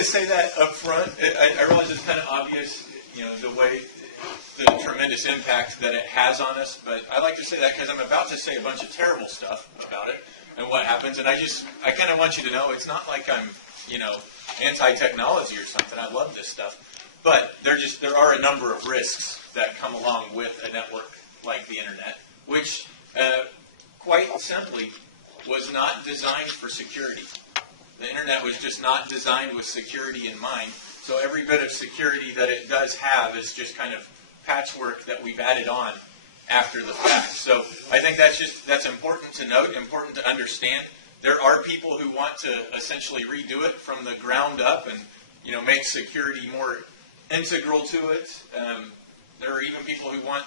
to say that up front. I realize it's kind of obvious, the way, the tremendous impact that it has on us, but I like to say that because I'm about to say a bunch of terrible stuff about it and what happens, and I kind of want you to know it's not like I'm, anti-technology or something. I love this stuff. But there are a number of risks that come along with a network like the Internet, which, quite simply, was not designed for security. The Internet was just not designed with security in mind, so every bit of security that it does have is just kind of patchwork that we've added on after the fact. So I think that's important to note, important to understand. There are people who want to essentially redo it from the ground up and, make security more integral to it. There are even people who want,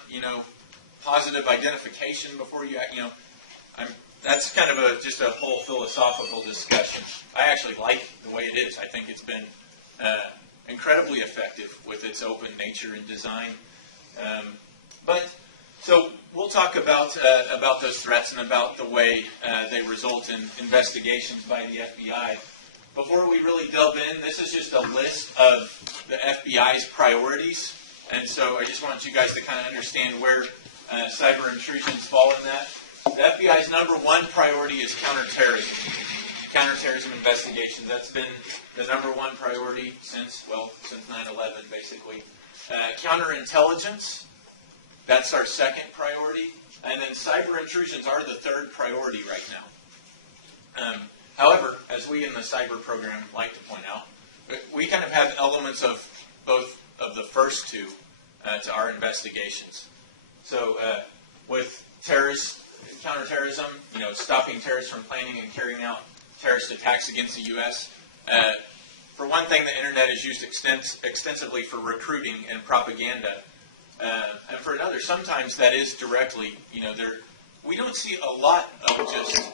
positive identification before you act. That's kind of just a whole philosophical discussion. I actually like the way it is. I think it's been incredibly effective with its open nature and design. So we'll talk about those threats and about the way they result in investigations by the FBI. Before we really delve in, this is just a list of the FBI's priorities. And so I just want you guys to kind of understand where cyber intrusions fall in that. The FBI's number one priority is counterterrorism. Counterterrorism investigations. That's been the number one priority since 9/11, basically. Counterintelligence. That's our second priority. And then cyber intrusions are the third priority right now. However, as we in the cyber program like to point out, we kind of have elements of both of the first two to our investigations. So with counterterrorism, stopping terrorists from planning and carrying out terrorist attacks against the U.S. For one thing, the Internet is used extensively for recruiting and propaganda. And for another, sometimes that is directly, we don't see a lot of just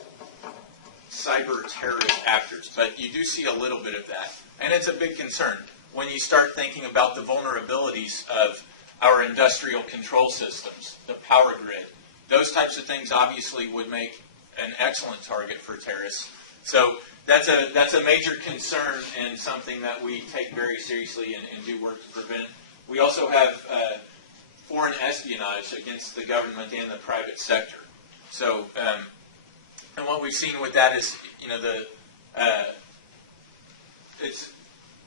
cyber terrorist actors, but you do see a little bit of that. And it's a big concern when you start thinking about the vulnerabilities of our industrial control systems, the power grid. Those types of things obviously would make an excellent target for terrorists. So that's a major concern and something that we take very seriously and do work to prevent. We also have foreign espionage against the government and the private sector. So, and what we've seen with that is,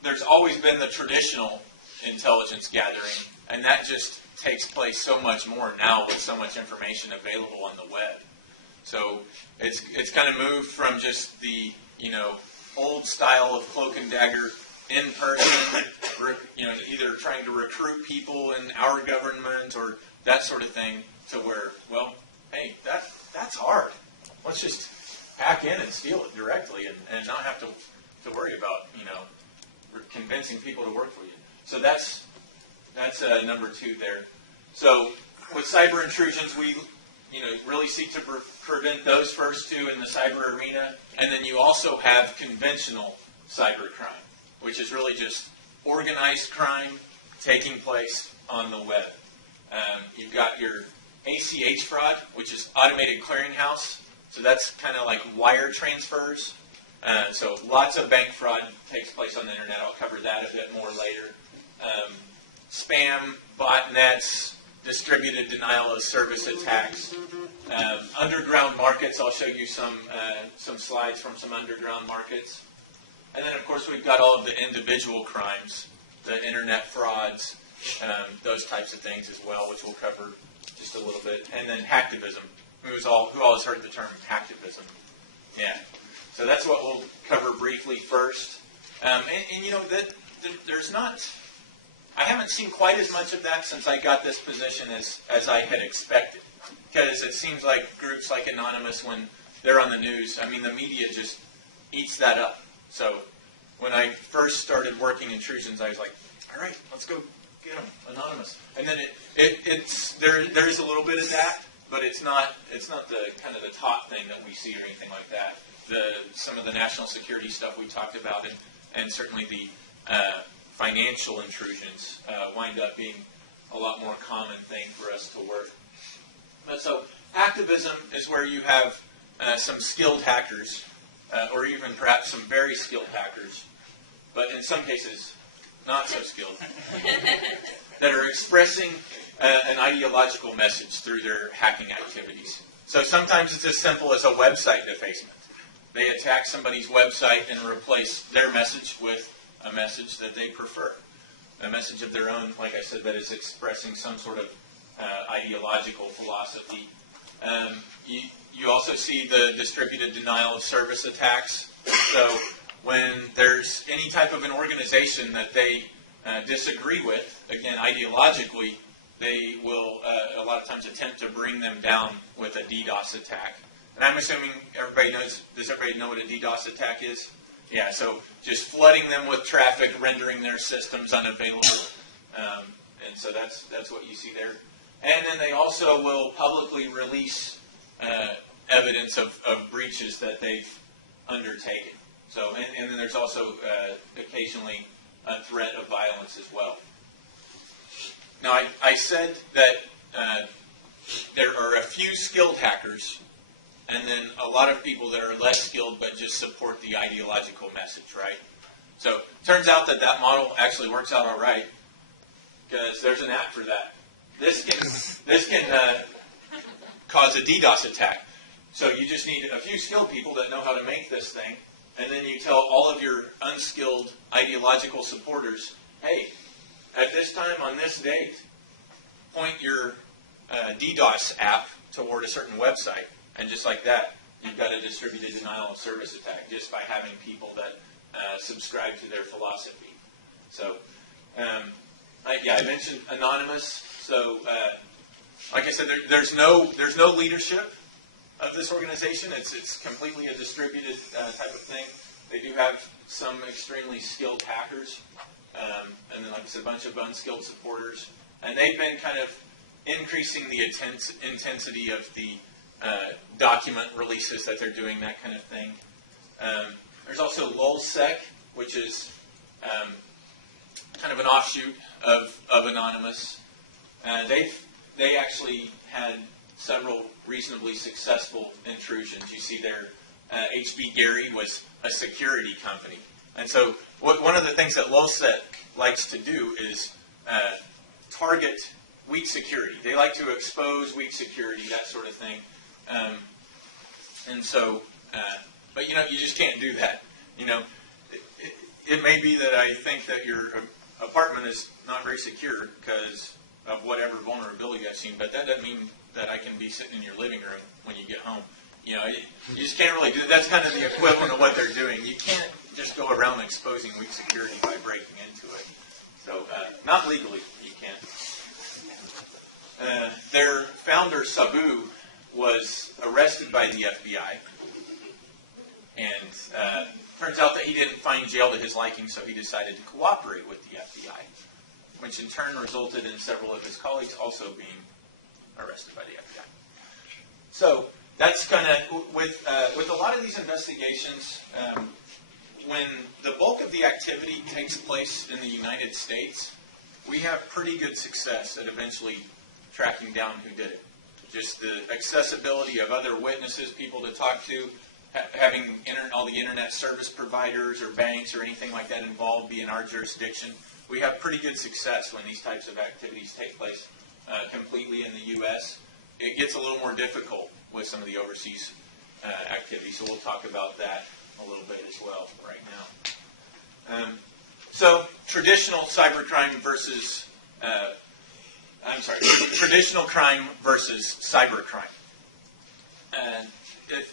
there's always been the traditional intelligence gathering, and that just takes place so much more now with so much information available on the web. So it's kind of moved from just the old style of cloak and dagger in person, either trying to recruit people in our government or that sort of thing, to where, hey, that's hard. Let's just hack in and steal it directly and not have to worry about convincing people to work for you. So that's number two there. So with cyber intrusions, we really seek to prevent those first two in the cyber arena, and then you also have conventional cybercrime, which is really just organized crime taking place on the web. You've got your ACH fraud, which is automated clearinghouse. So that's kind of like wire transfers. So lots of bank fraud takes place on the Internet. I'll cover that a bit more later. Spam, botnets, distributed denial of service attacks. Underground markets. I'll show you some slides from some underground markets. And then, of course, we've got all of the individual crimes, the Internet frauds, those types of things as well, which we'll cover just a little bit. And then hacktivism. Who always heard the term hacktivism? Yeah. So that's what we'll cover briefly first. There's not... I haven't seen quite as much of that since I got this position as I had expected. Because it seems like groups like Anonymous, when they're on the news, the media just eats that up. So when I first started working intrusions, I was like, all right, let's go get them, Anonymous. And then there is a little bit of that, but it's not the kind of the top thing that we see or anything like that. Some of the national security stuff we talked about, and certainly the financial intrusions wind up being a lot more common thing for us to work. So activism is where you have some skilled hackers, or even perhaps some very skilled hackers, but in some cases not so skilled, that are expressing an ideological message through their hacking activities. So sometimes it's as simple as a website defacement. They attack somebody's website and replace their message with a message that they prefer, a message of their own, like I said, that is expressing some sort of ideological philosophy. You also see the distributed denial of service attacks. So when there's any type of an organization that they disagree with, again, ideologically, they will a lot of times attempt to bring them down with a DDoS attack. And I'm assuming everybody knows, does everybody know what a DDoS attack is? Yeah, so just flooding them with traffic, rendering their systems unavailable. And so that's what you see there. And then they also will publicly release evidence of breaches that they've undertaken. So, and then there's also occasionally a threat of violence as well. Now, I said that there are a few skilled hackers, and then a lot of people that are less skilled but just support the ideological message, right? So it turns out that model actually works out all right, because there's an app for that. This can cause a DDoS attack. So you just need a few skilled people that know how to make this thing, and then you tell all of your unskilled ideological supporters, hey, at this time on this date, point your DDoS app toward a certain website. And just like that, you've got a distributed denial of service attack just by having people that subscribe to their philosophy. So, I mentioned anonymous. So, like I said, there's no leadership of this organization. It's completely a distributed type of thing. They do have some extremely skilled hackers, and then, like I said, a bunch of unskilled supporters. And they've been kind of increasing the intensity of the document releases that they're doing, that kind of thing. There's also LulzSec, which is kind of an offshoot of Anonymous. They actually had several reasonably successful intrusions. You see there, HB Gary was a security company. And so one of the things that LulzSec likes to do is target weak security. They like to expose weak security, that sort of thing. But you just can't do that. It may be that I think that your apartment is not very secure because of whatever vulnerability I've seen, but that doesn't mean that I can be sitting in your living room when you get home. You just can't really do that. That's kind of the equivalent of what they're doing. You can't just go around exposing weak security by breaking into it. So, not legally, you can't. Their founder, Sabu, was arrested by the FBI, and turns out that he didn't find jail to his liking, so he decided to cooperate with the FBI, which in turn resulted in several of his colleagues also being arrested by the FBI. So that's kind of with a lot of these investigations. When the bulk of the activity takes place in the United States, we have pretty good success at eventually tracking down who did it. Just the accessibility of other witnesses, people to talk to, having all the internet service providers or banks or anything like that involved be in our jurisdiction. We have pretty good success when these types of activities take place completely in the U.S. It gets a little more difficult with some of the overseas activities, so we'll talk about that a little bit as well right now. So traditional cybercrime versus traditional crime versus cybercrime.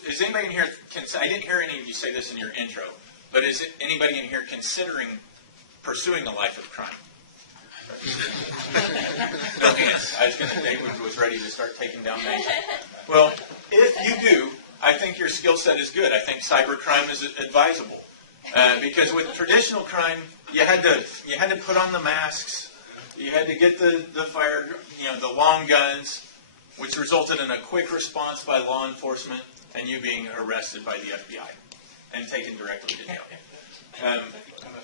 Is anybody in here, I didn't hear any of you say this in your intro, but is anybody in here considering pursuing a life of crime? No hands. David was ready to start taking down names. Well, if you do, I think your skill set is good. I think cybercrime is advisable. Because with traditional crime, you had to put on the masks, you had to get the fire, the long guns, which resulted in a quick response by law enforcement and you being arrested by the FBI and taken directly to jail.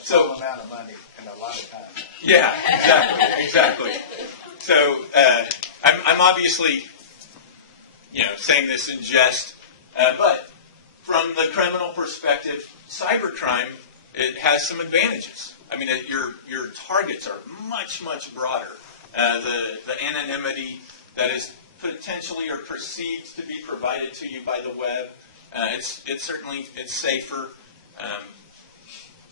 So amount of money and a lot of time. Yeah, exactly. So I'm obviously, saying this in jest, but from the criminal perspective, cybercrime it has some advantages. I mean, your targets are much broader. The anonymity that is potentially or perceived to be provided to you by the web, it's certainly safer.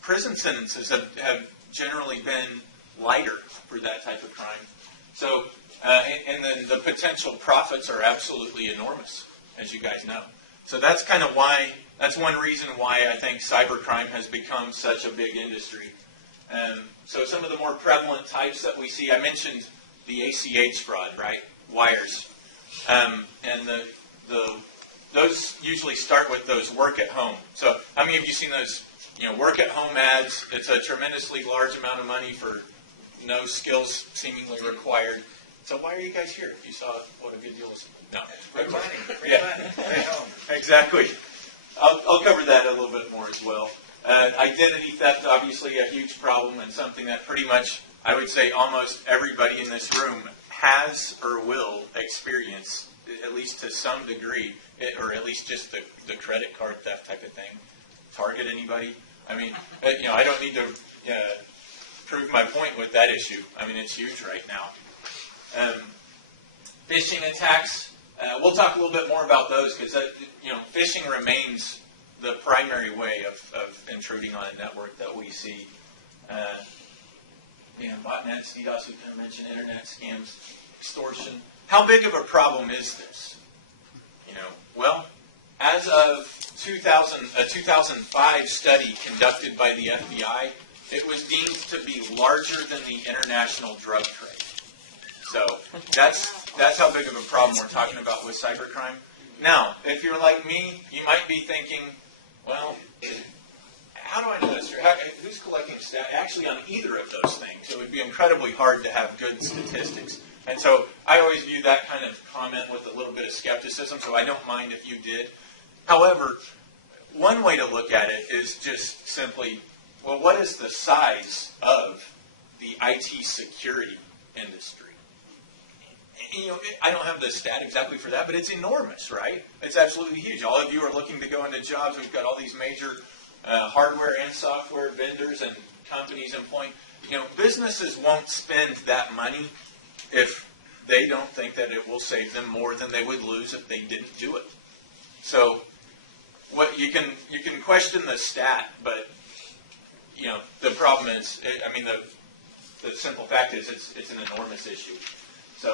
Prison sentences have generally been lighter for that type of crime. So, and then the potential profits are absolutely enormous, as you guys know. So that's kind of why, that's one reason why I think cybercrime has become such a big industry. So some of the more prevalent types that we see, I mentioned the ACH fraud, right? Wires. And those usually start with those work at home. So how many of you seen those, work at home ads? It's a tremendously large amount of money for no skills seemingly required. So why are you guys here? If you saw what a good deal is. No. Free money. Free Yeah. money. Stay home. Exactly. I'll cover that a little bit more as well. Identity theft, obviously a huge problem, and something that pretty much, I would say almost everybody in this room has or will experience, at least to some degree, or at least just the credit card theft type of thing. Target anybody? I mean, I don't need to prove my point with that issue. I mean, it's huge right now. Phishing attacks. We'll talk a little bit more about those because phishing remains the primary way of intruding on a network that we see. Botnets, DDoS, we kind of mentioned, internet scams, extortion. How big of a problem is this? Well, as of a 2005 study conducted by the FBI, it was deemed to be larger than the international drug trade. So that's how big of a problem we're talking about with cybercrime. Now, if you're like me, you might be thinking, well, how do I know this? Who's collecting stats? Actually, on either of those things, it would be incredibly hard to have good statistics. And so I always view that kind of comment with a little bit of skepticism, so I don't mind if you did. However, one way to look at it is just simply, well, what is the size of the IT security industry? I don't have the stat exactly for that, but it's enormous, right? It's absolutely huge. All of you are looking to go into jobs. We've got all these major hardware and software vendors and companies employing. Businesses won't spend that money if they don't think that it will save them more than they would lose if they didn't do it. So, what you can question the stat, but the problem is, the simple fact is it's an enormous issue. So,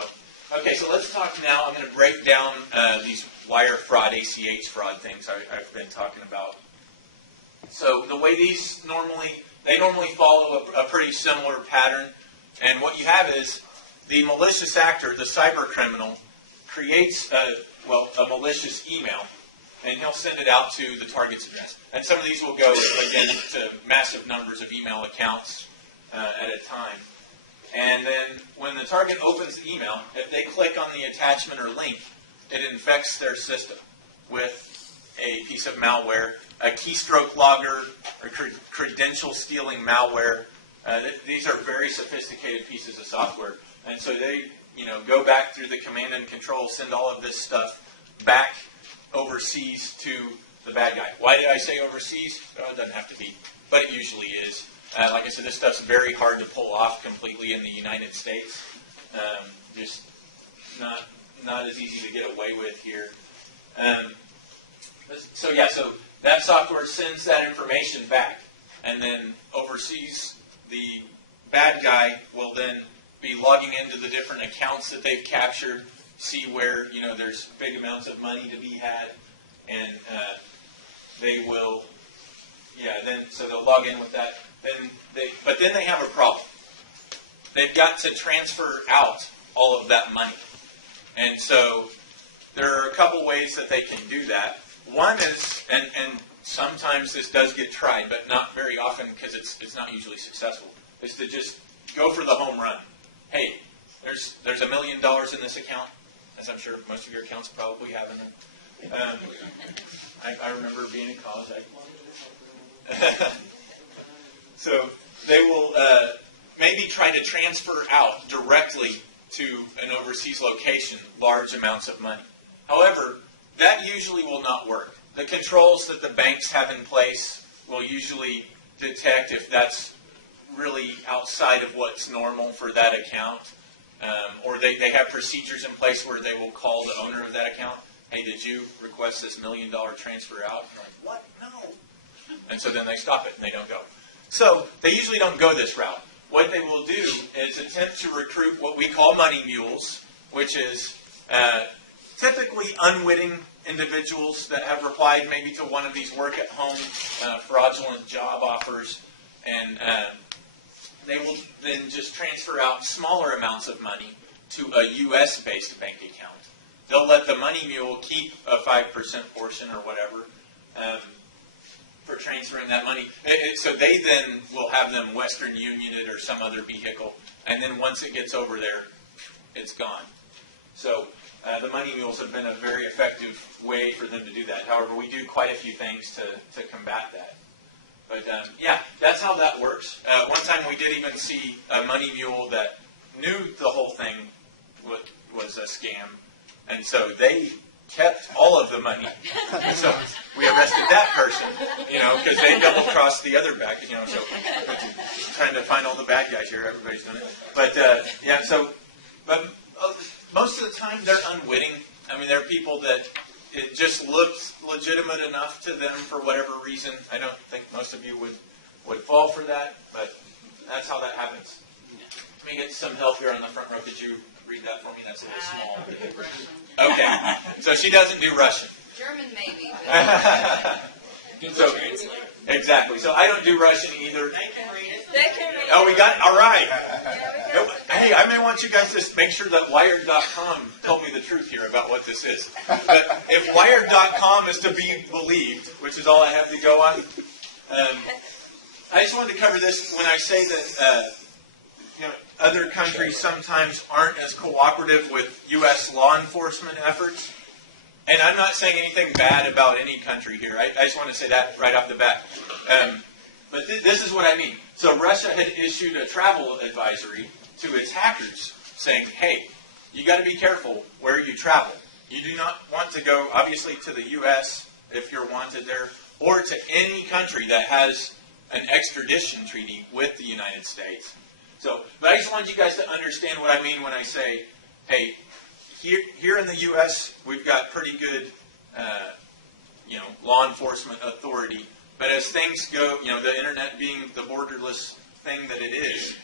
okay, so let's talk now. I'm going to break down these wire fraud, ACH fraud things I've been talking about. So the way these normally follow a pretty similar pattern, and what you have is the malicious actor, the cyber criminal, creates a malicious email, and he'll send it out to the target's address. And some of these will go, again, to massive numbers of email accounts at a time. And then when the target opens the email, if they click on the attachment or link, it infects their system with a piece of malware, a keystroke logger, or credential stealing malware. These are very sophisticated pieces of software. And so they, go back through the command and control, send all of this stuff back overseas to the bad guy. Why did I say overseas? Well, it doesn't have to be, but it usually is. Like I said, this stuff's very hard to pull off completely in the United States. Just not as easy to get away with here. So that software sends that information back, and then overseas, the bad guy will then be logging into the different accounts that they've captured, see where there's big amounts of money to be had, and they will, so they'll log in with that. But then they have a problem. They've got to transfer out all of that money. And so there are a couple ways that they can do that. One is, and sometimes this does get tried, but not very often because it's not usually successful, is to just go for the home run. Hey, there's $1 million in this account, as I'm sure most of your accounts probably have in them. I remember being in college. So they will maybe try to transfer out directly to an overseas location large amounts of money. However, that usually will not work. The controls that the banks have in place will usually detect if that's really outside of what's normal for that account. Or they have procedures in place where they will call the owner of that account. Hey, did you request this $1 million transfer out? And they're like, what? No. And so then they stop it and they don't go. So they usually don't go this route. What they will do is attempt to recruit what we call money mules, which is typically unwitting individuals that have replied maybe to one of these work-at-home fraudulent job offers, and they will then just transfer out smaller amounts of money to a U.S.-based bank account. They'll let the money mule keep a 5% portion or whatever for transferring that money. So they then will have them Western Union it or some other vehicle, and then once it gets over there, it's gone. So the money mules have been a very effective way for them to do that. However, we do quite a few things to combat that. But yeah, that's how that works. One time we did even see a money mule that knew the whole thing was a scam, and so they kept all of the money. And so we arrested that person, because they double-crossed the other back, so trying to find all the bad guys here. Everybody's doing it. But, but most of the time they're unwitting. I mean, they're people that it just looks legitimate enough to them for whatever reason. I don't think most of you would fall for that, but that's how that happens. Let me get some help here on the front row. Could you read that for me? That's a little small. Okay. So she doesn't do Russian. German maybe. So, exactly. So I don't do Russian either. They can read it. Oh, we got it? All right. Yeah, Hey, I may want you guys to make sure that Wired.com told me the truth here about what this is. But if Wired.com is to be believed, which is all I have to go on, I just wanted to cover this when I say that other countries sometimes aren't as cooperative with U.S. law enforcement efforts. And I'm not saying anything bad about any country here. I just want to say that right off the bat. But this is what I mean. So Russia had issued a travel advisory to its hackers saying, hey, you got to be careful where you travel. You do not want to go, obviously, to the U.S. if you're wanted there, or to any country that has an extradition treaty with the United States. But I just wanted you guys to understand what I mean when I say, hey, here in the U.S., we've got pretty good, law enforcement authority. But as things go, the internet being the borderless thing that it is,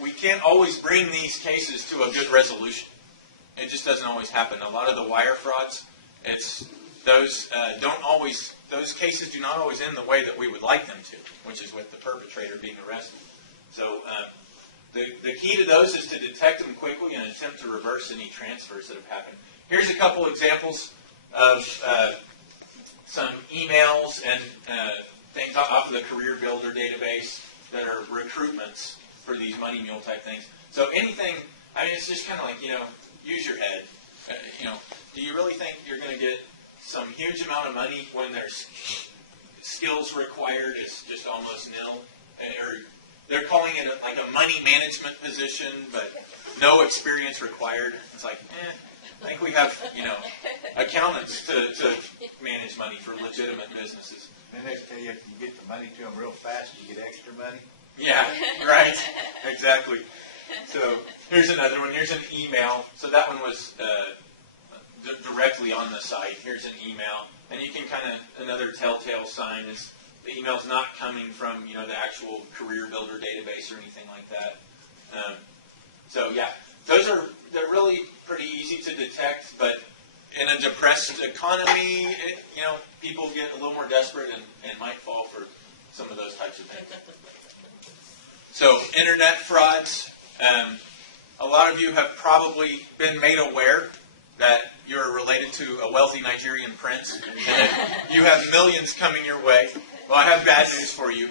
we can't always bring these cases to a good resolution. It just doesn't always happen. A lot of the wire frauds, those cases do not always end the way that we would like them to, which is with the perpetrator being arrested. So the key to those is to detect them quickly and attempt to reverse any transfers that have happened. Here's a couple examples of some emails and things off of the Career Builder database that are recruitments for these money mule type things. So anything, it's just kind of like, use your head. Do you really think you're going to get some huge amount of money when there's skills required is just almost nil? Or they're calling it like a money management position, but no experience required. It's like, I think we have, accountants to manage money for legitimate businesses. Then they tell you if you get the money to them real fast, you get extra money. Yeah, right. Exactly. So here's another one. Here's an email. So that one was directly on the site. Here's an email. And you can another telltale sign is the email's not coming from, the actual Career Builder database or anything like that. So yeah, they're really pretty easy to detect, but in a depressed economy, people get a little more desperate and might fall for some of those types of things. So internet frauds. A lot of you have probably been made aware that you're related to a wealthy Nigerian prince and that you have millions coming your way. Well, I have bad news for you.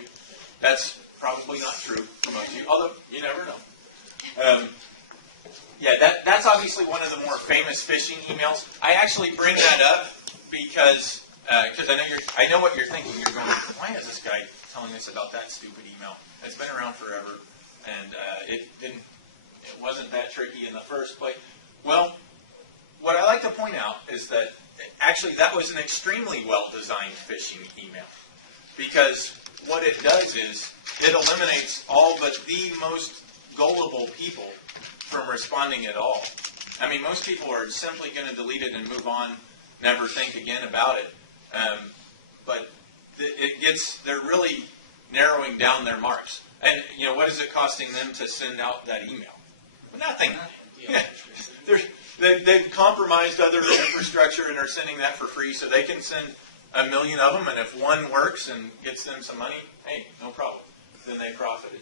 That's probably not true for most of you, although you never know. That's obviously one of the more famous phishing emails. I actually bring that up because I know what you're thinking. You're going, why is this guy telling us about that stupid email? It's been around forever, and it wasn't that tricky in the first place. Well, what I like to point out is that actually that was an extremely well-designed phishing email. because what it does is it eliminates all but the most gullible people from responding at all. I mean, most people are simply going to delete it and move on, never think again about it. But they're really narrowing down their marks. And, what is it costing them to send out that email? Nothing. Yeah. They've compromised other infrastructure and are sending that for free, so they can send 1 million of them, and if one works and gets them some money, hey, no problem. Then they profited.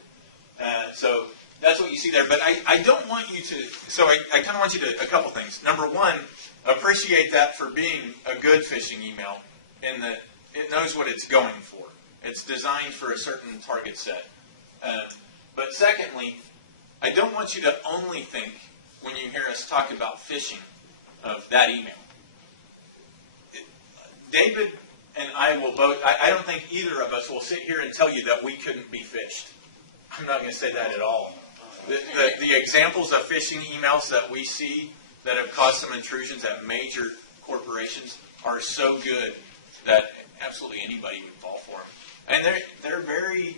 So that's what you see there. But I don't want you to, so I kind of want you to, a couple things. Number one, appreciate that for being a good phishing email in that it knows what it's going for. It's designed for a certain target set. But secondly, I don't want you to only think, when you hear us talk about phishing, of that email. David and I will both, I don't think either of us will sit here and tell you that we couldn't be phished. I'm not going to say that at all. The examples of phishing emails that we see that have caused some intrusions at major corporations are so good that absolutely anybody would fall for them. And they're very,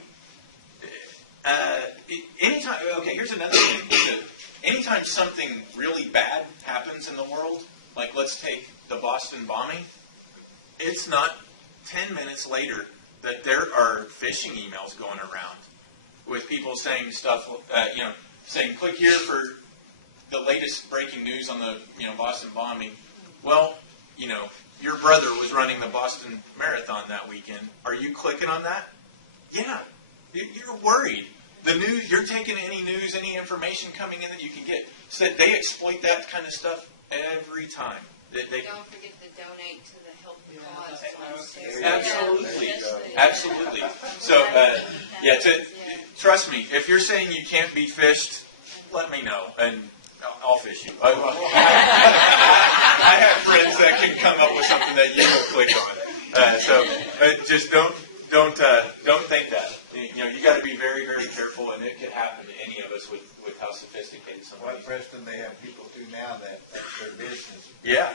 anytime, okay, here's another thing. Anytime something really bad happens in the world, like let's take the Boston bombing, it's not 10 minutes later that there are phishing emails going around with people saying stuff, saying click here for the latest breaking news on the Boston bombing. Well, your brother was running the Boston Marathon that weekend. Are you clicking on that? Yeah, you're worried. The news, you're taking any news, any information coming in that you can get. So they exploit that kind of stuff every time. Don't forget to donate to the Help the Cause. Absolutely. Absolutely. So, trust me, if you're saying you can't be phished, let me know, and I'll fish you. I have friends that can come up with something that you will click on. Just don't think that. You got to be very, very careful, and it could happen to any of us with how sophisticated some. Well, Preston, they have people too now that's their business. Yeah.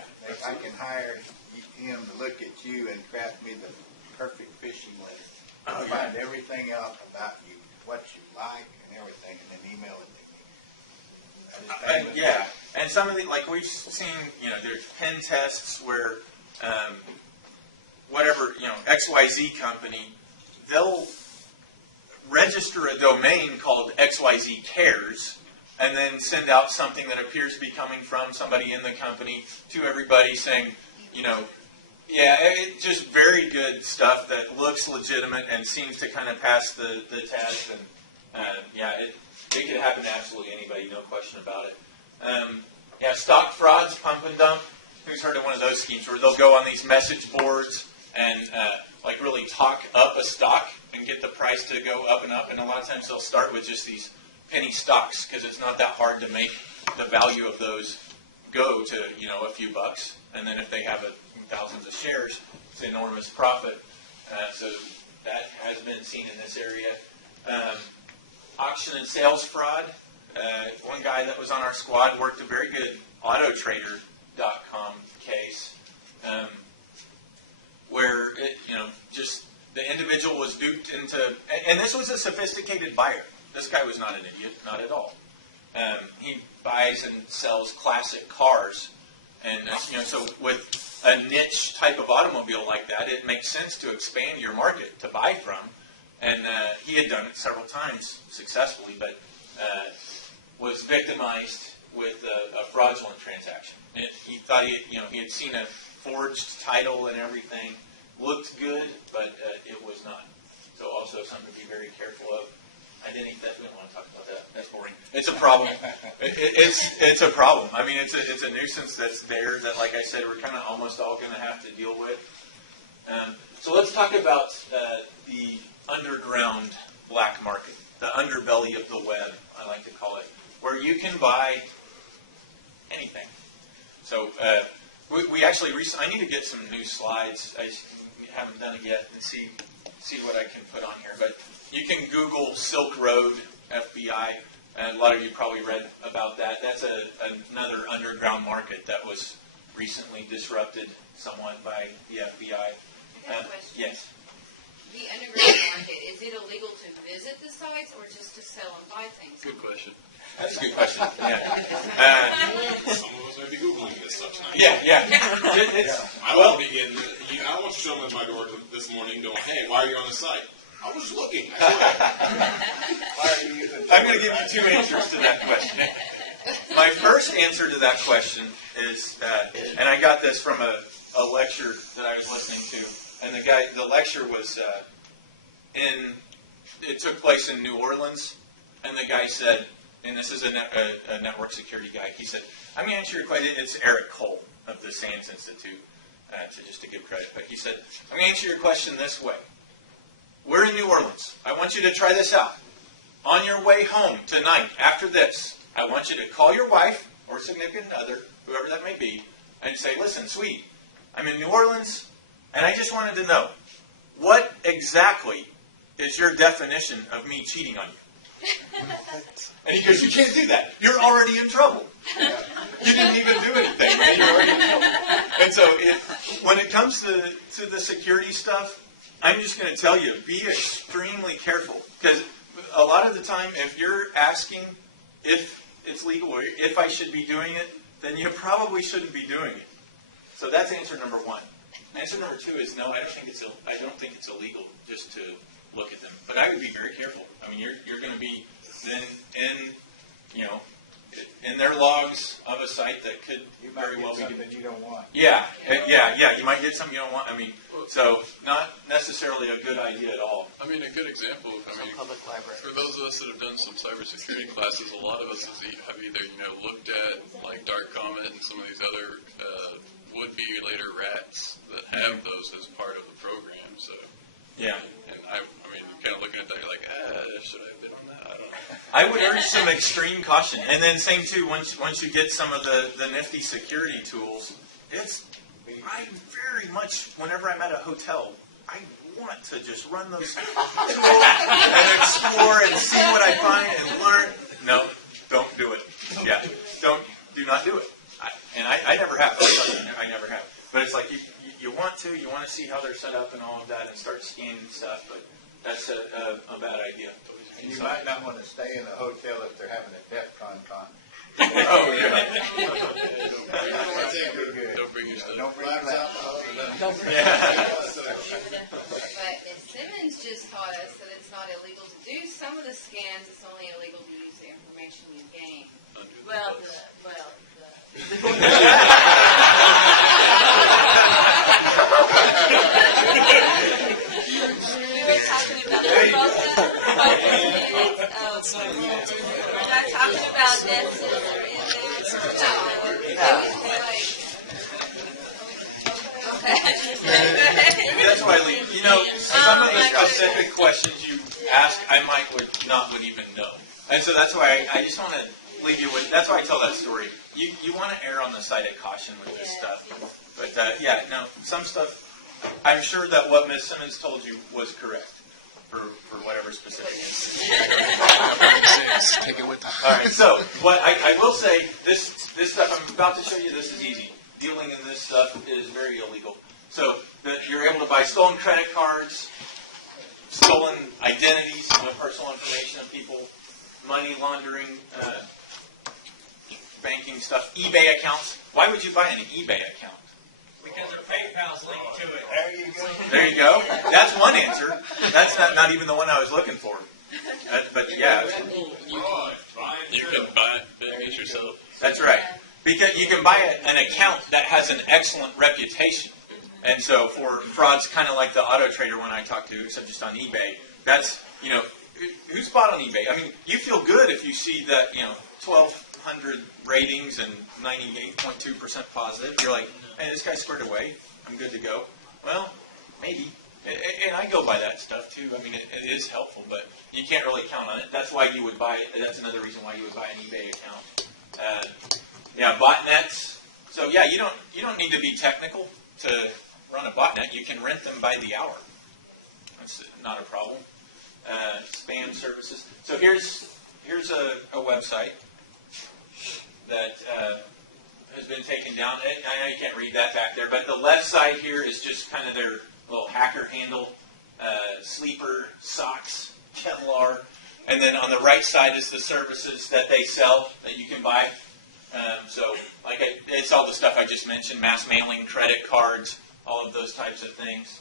I can hire him to look at you and craft me the perfect phishing list. I'll find everything out about you, what you like, and everything, and then email it to me. And some of the, like we've seen, there's pen tests where XYZ company, they'll register a domain called XYZ Cares and then send out something that appears to be coming from somebody in the company to everybody saying, it's just very good stuff that looks legitimate and seems to kind of pass the test. And it could happen to absolutely anybody, no question about it. Stock frauds, pump and dump. Who's heard of one of those schemes where they'll go on these message boards and really talk up a stock and get the price to go up and up? And a lot of times they'll start with just these penny stocks because it's not that hard to make the value of those go to a few bucks. And then if they have thousands of shares, it's an enormous profit. So that has been seen in this area. Auction and sales fraud. One guy that was on our squad worked a very good autotrader.com case where just the individual was duped into, and this was a sophisticated buyer. This guy was not an idiot, not at all. He buys and sells classic cars, and so with a niche type of automobile like that, it makes sense to expand your market to buy from. And he had done it several times successfully, but was victimized with a fraudulent transaction. And he thought he had seen a forged title and everything. Looked good, but it was not. So also something to be very careful of. Identity theft, we don't want to talk about that. That's boring. It's a problem. It's a problem. I mean, it's a nuisance that's there that, like I said, we're kind of almost all going to have to deal with. So let's talk about the underground black market, the underbelly of the web, I like to call it, where you can buy anything. So we actually recently, I need to get some new slides. I haven't done it yet and see what I can put on here. But you can Google Silk Road FBI, and a lot of you probably read about that. That's another underground market that was recently disrupted somewhat by the FBI. I have a question. Yes. The illegal to visit the sites or just to sell and buy things? Good question. That's a good question. Yeah. Some of us may be Googling this stuff tonight. Yeah. I want to begin. I want to show them at my door this morning going, hey, why are you on the site? I was looking. Why are you using? I'm going to give you two answers to that question. My first answer to that question is, and I got this from a lecture that I was listening to, and the lecture was it took place in New Orleans, and the guy said, and this is a network security guy, he said, I'm going to answer your question, it's Eric Cole of the SANS Institute, to give credit, but he said, I'm going to answer your question this way. We're in New Orleans. I want you to try this out. On your way home tonight, after this, I want you to call your wife or significant other, whoever that may be, and say, listen, sweetie, I'm in New Orleans, and I just wanted to know, what exactly is your definition of me cheating on you? And he goes, you can't do that. You're already in trouble. You didn't even do anything. And you're already in trouble. And so when it comes to the security stuff, I'm just going to tell you, be extremely careful. Because a lot of the time, if you're asking if it's legal or if I should be doing it, then you probably shouldn't be doing it. So that's answer number one. Answer number two is no, I don't think it's illegal just to look at them. But I would be very careful. I mean, you're going to be then in their logs of a site that could You might very get well be. something that you don't want. Yeah. You might get something you don't want. I mean, so not necessarily a good idea at all. I mean, a good example, Public library. for those of us that have done some cybersecurity classes, a lot of us have either, looked at like Dark Comet and some of these other would-be later rats that have those as part of the program. So, Yeah. and I mean, kind of looking at that, you're like, should I have been on that? I don't know. I would urge some extreme caution. And then same too, once you get some of the nifty security tools, I very much, whenever I'm at a hotel, I want to just run those tools and explore and see what I find and learn. No, don't do it. Yeah, do not do it. I never have. I never have. But it's like you want to see how they're set up and all of that and start scanning stuff, but that's a bad idea. And you might not want to stay in a hotel if they're having a DEFCON con. Oh, yeah. Don't bring your stuff. Don't bring your laptop. Yeah. But Ms. Simmons just taught us that it's not illegal to do some of the scans, it's only illegal to use the information you gain. We were talking about the process. We're not talking about Nexus or anything. Maybe that's why I leave. Some of the specific questions you ask, I would not even know. And so that's why I just want to leave you with, that's why I tell that story. You want to err on the side of caution with this stuff. But some stuff, I'm sure that what Ms. Simmons told you was correct for whatever specific instance. Take it with them. All right, so what I will say, this stuff I'm about to show you, this is easy. Dealing in this stuff is very illegal. So you're able to buy stolen credit cards, stolen identities, personal information of people, money laundering, banking stuff, eBay accounts. Why would you buy an eBay account? Because their PayPal's linked to it. There you go. There you go. That's one answer. That's not even the one I was looking for. But yeah, You can buy it yourself. that's right. Because you can buy an account that has an excellent reputation. And so for frauds kind of like the Auto Trader one I talked to, except just on eBay, that's, who's bought on eBay? I mean, you feel good if you see that, 1,200 ratings and 98.2% positive. You're like, hey, this guy squared away. I'm good to go. Well, maybe. And I go by that stuff too. I mean, it is helpful, but you can't really count on it. That's why you would buy it. That's another reason why you would buy an eBay account. Botnets. So yeah, you don't need to be technical to run a botnet. You can rent them by the hour. That's not a problem. Spam services. So here's a website that has been taken down. I know you can't read that back there, but the left side here is just kind of their little hacker handle. Sleeper, Socks, Kevlar, and then on the right side is the services that they sell that you can buy. It's all the stuff I just mentioned: mass mailing, credit cards, all of those types of things.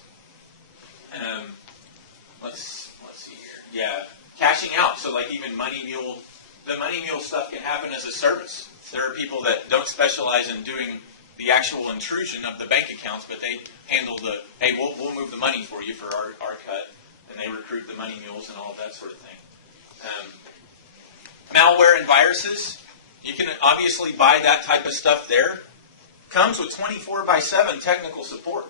Let's see here. Yeah, cashing out. So like even Money Mule, the Money Mule stuff can happen as a service. There are people that don't specialize in doing the actual intrusion of the bank accounts, but they handle hey, we'll move the money for you for our cut, and they recruit the Money Mules and all of that sort of thing. Malware and viruses, you can obviously buy that type of stuff there. Comes with 24/7 technical support.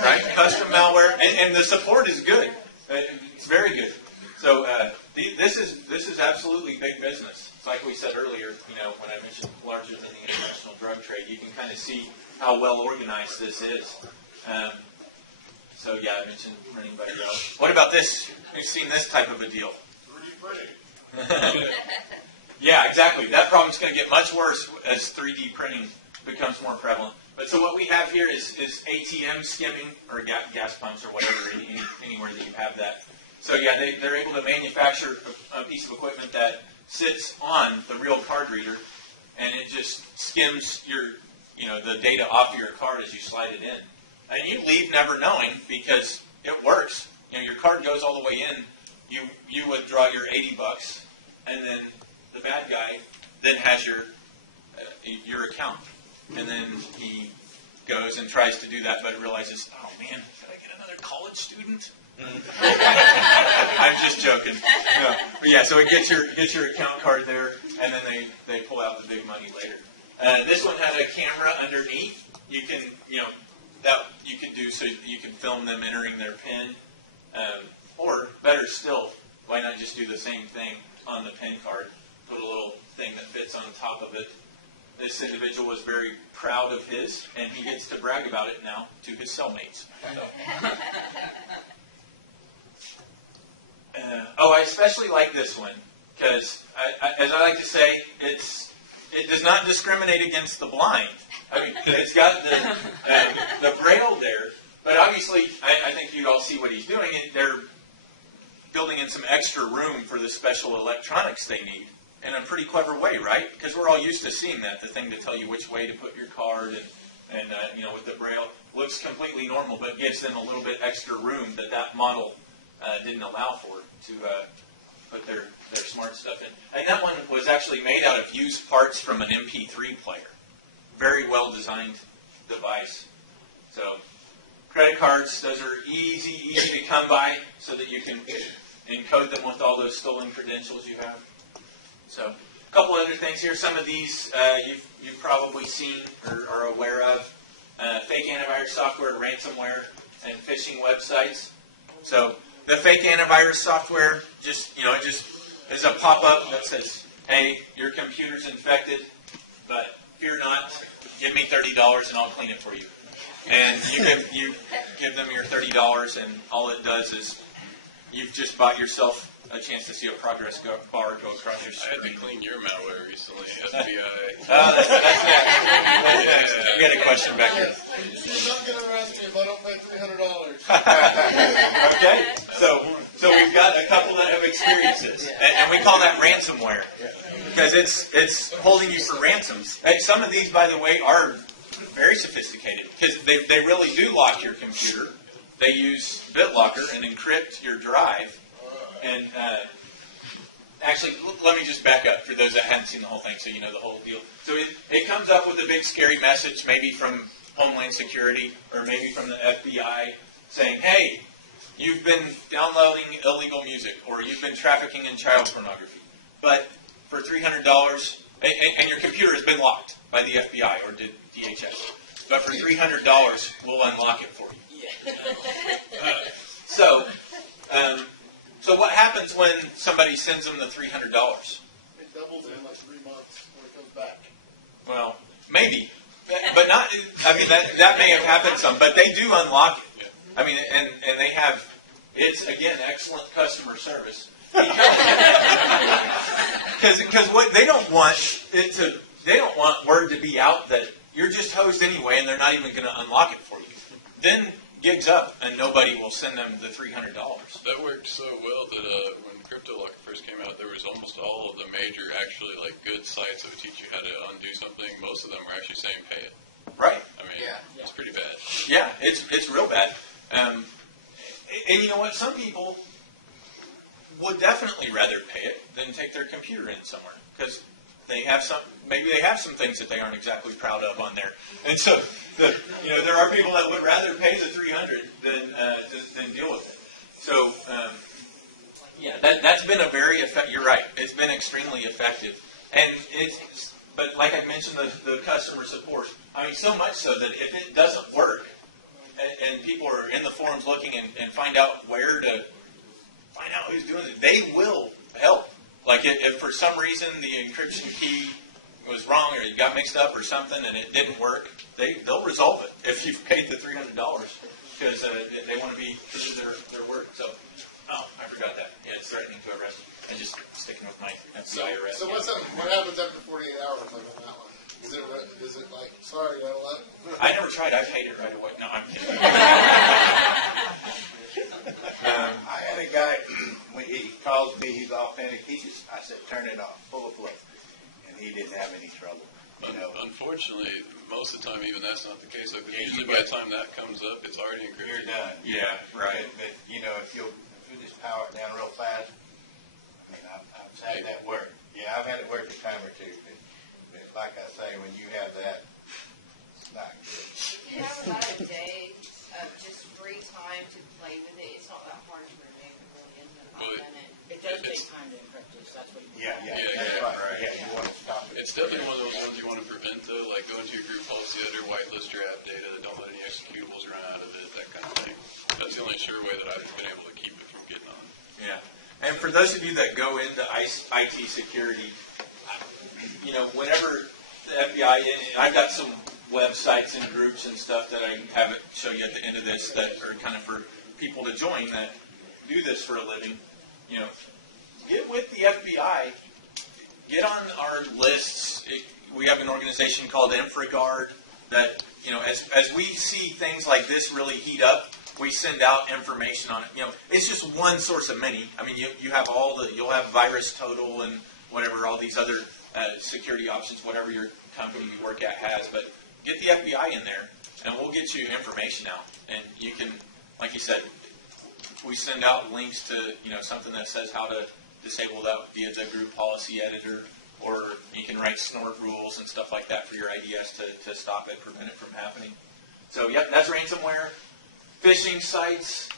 Right? Custom malware, and the support is good. It's very good. So this is absolutely big business. It's like we said earlier, when I mentioned larger than the international drug trade, you can kind of see how well organized this is. I mentioned running by Dell. What about this? We've seen this type of a deal. 3D printing. Yeah, exactly. That problem's going to get much worse as 3D printing becomes more prevalent. But so what we have here is ATM skimming, or gas pumps, or whatever, anywhere that you have that. So yeah, they're able to manufacture a piece of equipment that sits on the real card reader, and it just skims the data off of your card as you slide it in. And you leave never knowing because it works. Your card goes all the way in. You withdraw your $80, and then the bad guy then has your account, and then he goes and tries to do that, but realizes, oh man, did I get another college student? I'm just joking. No. But yeah, so it gets your account card there, and then they pull out the big money later. This one has a camera underneath. You can that you can do so you can film them entering their PIN, or better still, why not just do the same thing on the PIN card? Put a little thing that fits on top of it. This individual was very proud of his, and he gets to brag about it now to his cellmates. So. I especially like this one because, as I like to say, it does not discriminate against the blind. I mean, it's got the braille there, but obviously, I think you'd all see what he's doing. They're building in some extra room for the special electronics they need in a pretty clever way, right? Because we're all used to seeing that, the thing to tell you which way to put your card, and with the braille, looks completely normal, but gives them a little bit extra room that model didn't allow for to put their smart stuff in. And that one was actually made out of used parts from an MP3 player. Very well designed device. So credit cards, those are easy to come by so that you can encode them with all those stolen credentials you have. So a couple other things here. Some of these you've probably seen or are aware of. Fake antivirus software, ransomware, and phishing websites. So the fake antivirus software just is a pop-up that says, hey, your computer's infected, but fear not, give me $30 and I'll clean it for you. And you give them your $30, and all it does is you've just bought yourself a chance to see a progress bar go across your screen. I had to clean your malware recently, FBI. That's we had a question back here. You're not going to arrest me if I don't pay $300. Okay, so we've got a couple that have experiences, and we call that ransomware because it's holding you for ransoms. And some of these, by the way, are very sophisticated because they really do lock your computer. They use BitLocker and encrypt your drive. And actually, let me just back up for those that haven't seen the whole thing, so you know the whole deal. So it comes up with a big scary message, maybe from Homeland Security or maybe from the FBI, saying, "Hey, you've been downloading illegal music, or you've been trafficking in child pornography. But for $300, and your computer has been locked by the FBI or DHS. But for $300, we'll unlock it for you." So what happens when somebody sends them the $300? It doubles in like 3 months when it comes back. Well, maybe, but not. I mean, that may have happened some, but they do unlock it. I mean, and they have. It's again excellent customer service because what they don't want word to be out that you're just hosed anyway, and they're not even going to unlock it for you. Then gigs up and nobody will send them the $300. That worked so well that when CryptoLocker first came out, there was almost all of the major, actually like good sites that would teach you how to undo something. Most of them were actually saying pay it. Right. I mean, Yeah. it's pretty bad. Yeah, it's real bad. And you know what? Some people would definitely rather pay it than take their computer in somewhere because maybe they have some things that they aren't exactly proud of on there. And so, there are people that would rather pay the $300 than deal with it. So, that's been a very effective. You're right. It's been extremely effective, and but like I mentioned, the customer support. I mean, so much so that if it doesn't work, and people are in the forums looking and find out find out who's doing it, they will help. Like if for some reason the encryption key was wrong or it got mixed up or something and it didn't work, they'll resolve it if you've paid the $300 because they want to be true to their work. So, I forgot that. Yeah, it's threatening to arrest you. I'm just sticking with my FBI arrest. So what happens after 48 hours like on that one? Is it like, sorry, I don't let it? I never tried. I paid it right away. No, I'm kidding. I had a guy, when he calls me, he's authentic, I said, turn it off, full of flow. And he didn't have any trouble. Unfortunately, most of the time, even that's not the case. Like, usually by the time that comes up, it's already You're encrypted. done. Yeah, right. But if you just power it down real fast, I mean, I've had that work. Yeah, I've had it work a time or two. But like I say, when you have that, it's not good. You have about a day of just free time to play with it. It's not that hard to remove. It really isn't. I've done it. It does take time to encrypt this, that's what you. Yeah, that's Yeah, right. Yeah, you want to stop it. It's definitely one of those ones you want to prevent, though, like go into your group policy editor, whitelist your app data, don't let any executables run out of it, that kind of thing. That's the only sure way that I've been able to keep it from getting on. Yeah. And for those of you that go into IT security, whenever the FBI, I've got some websites and groups and stuff that I have it show you at the end of this that are kind of for people to join that do this for a living. Get with the FBI, get on our lists. We have an organization called InfraGuard that, as we see things like this really heat up, we send out information on it. It's just one source of many. I mean, you have you'll have VirusTotal and whatever, all these other security options, whatever your company you work at has. But get the FBI in there, and we'll get you information out. And you can, like you said, we send out links to, something that says how to disable that via the group policy editor, or you can write snort rules and stuff like that for your IDS to stop it, prevent it from happening. So, that's ransomware. Phishing sites,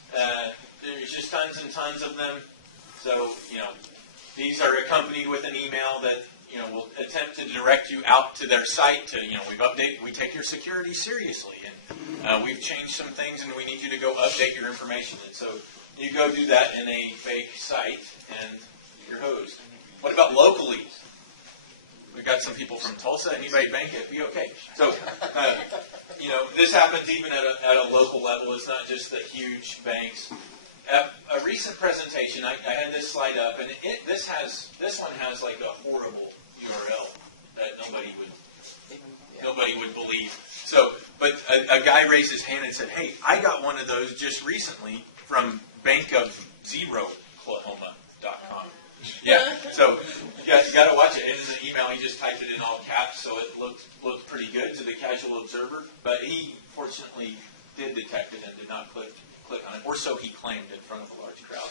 there's just tons and tons of them. So, these are accompanied with an email that, will attempt to direct you out to their site to, we take your security seriously, and we've changed some things, and we need you to go update your information. And so you go do that in a fake site, and you're hosed. What about locally? We've got some people from Tulsa. Anybody bank it? Be okay. So, this happens even at a local level. It's not just the huge banks. A recent presentation, I had this slide up, and this one has like a horrible URL that nobody would believe. So, but a guy raised his hand and said, "Hey, I got one of those just recently from bankofzero.com." Yeah, so you guys got to watch it. It is an email. He just typed it in all caps, so it looked pretty good to the casual observer. But he fortunately did detect it and did not click on it, or so he claimed in front of a large crowd.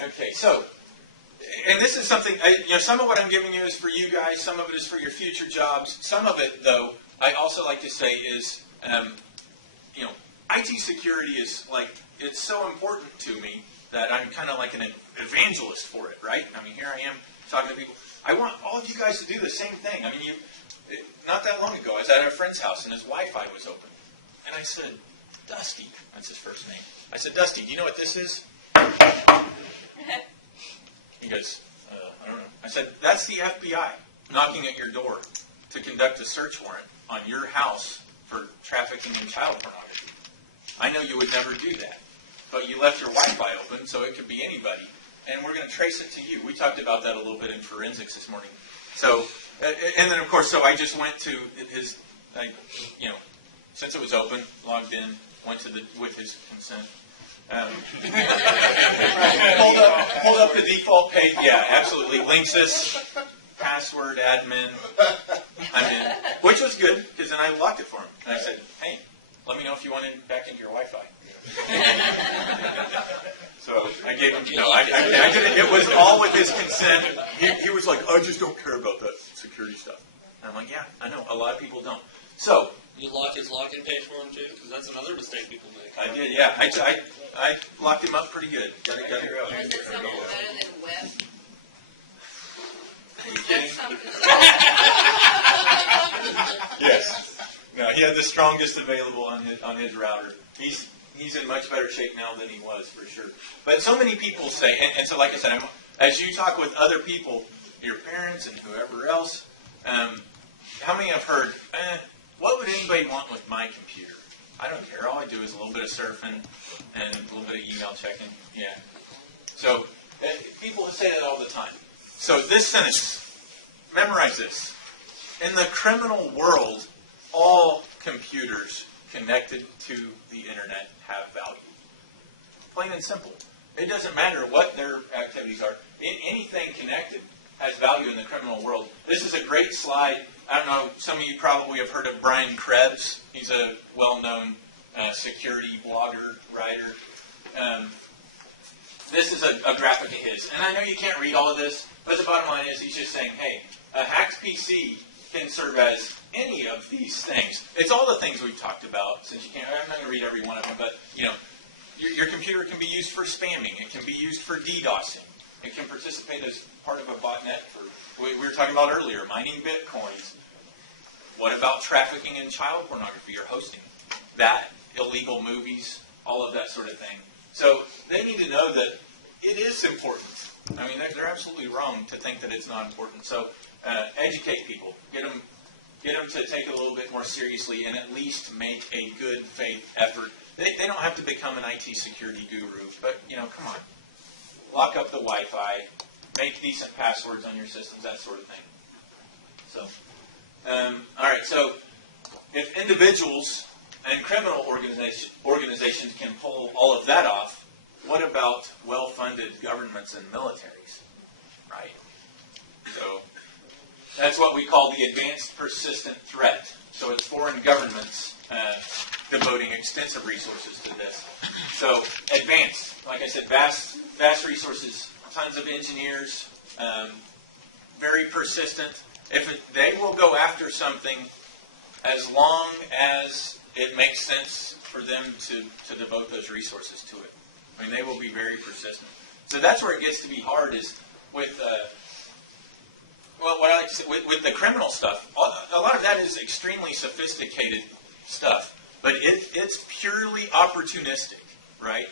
Okay, so, and this is something, some of what I'm giving you is for you guys, some of it is for your future jobs. Some of it, though, I also like to say is, IT security is it's so important to me that I'm kind of like an evangelist for it, right? I mean, here I am talking to people. I want all of you guys to do the same thing. I mean, not that long ago, I was at a friend's house and his Wi-Fi was open. And I said, Dusty, that's his first name. I said, Dusty, do you know what this is? He goes, I don't know. I said, that's the FBI knocking at your door to conduct a search warrant on your house for trafficking in child pornography. I know you would never do that, but you left your Wi-Fi open so it could be anybody, and we're going to trace it to you. We talked about that a little bit in forensics this morning. So, and then of course, so I just went to since it was open, logged in, went to with his consent. Pulled up the default page. Yeah, absolutely. Linksys, password, admin. I'm in, which was good because then I locked it for him. And I said, hey, let me know if you want it back into your Wi-Fi. So I gave him, I did it. It was all with his consent. He was like, I just don't care about that security stuff. And I'm like, yeah, I know. A lot of people don't. So You lock his login page for him too, because that's another mistake people make. I did, yeah. I locked him up pretty good. Got it Or is it something better than web? Are you kidding? That's something. Yes. No, he had the strongest available on his router. He's in much better shape now than he was, for sure. But so many people say, and so like I said, as you talk with other people, your parents and whoever else, how many have heard, what would anybody want with my computer? I don't care. All I do is a little bit of surfing and a little bit of email checking. Yeah. So people say that all the time. So this sentence, memorize this. In the criminal world, all computers connected to the internet have value. Plain and simple. It doesn't matter what their activities are. Anything connected has value in the criminal world. This is a great slide. I don't know, some of you probably have heard of Brian Krebs. He's a well-known security blogger, writer. This is a graphic of his. And I know you can't read all of this, but the bottom line is he's just saying, hey, a hacked PC can serve as any of these things. It's all the things we've talked about. Since you can't, I'm not going to read every one of them, but your computer can be used for spamming. It can be used for DDoSing. It can participate as part of a botnet for, we were talking about earlier, mining bitcoins. What about trafficking in child pornography or hosting that, illegal movies, all of that sort of thing. So they need to know that it is important. I mean, they're absolutely wrong to think that it's not important. So educate people. Get them to take it a little bit more seriously and at least make a good faith effort. They don't have to become an IT security guru, but, come on. Lock up the Wi-Fi, make decent passwords on your systems, that sort of thing. So, all right, so if individuals and criminal organizations can pull all of that off, what about well-funded governments and militaries, right? So that's what we call the advanced persistent threat. So it's foreign governments devoting extensive resources to this. So advanced, like I said, vast resources, tons of engineers, very persistent. They will go after something as long as it makes sense for them to devote those resources to it. I mean, they will be very persistent. So that's where it gets to be hard is with what I like to say, with the criminal stuff. A lot of that is extremely sophisticated stuff, but it's purely opportunistic, right?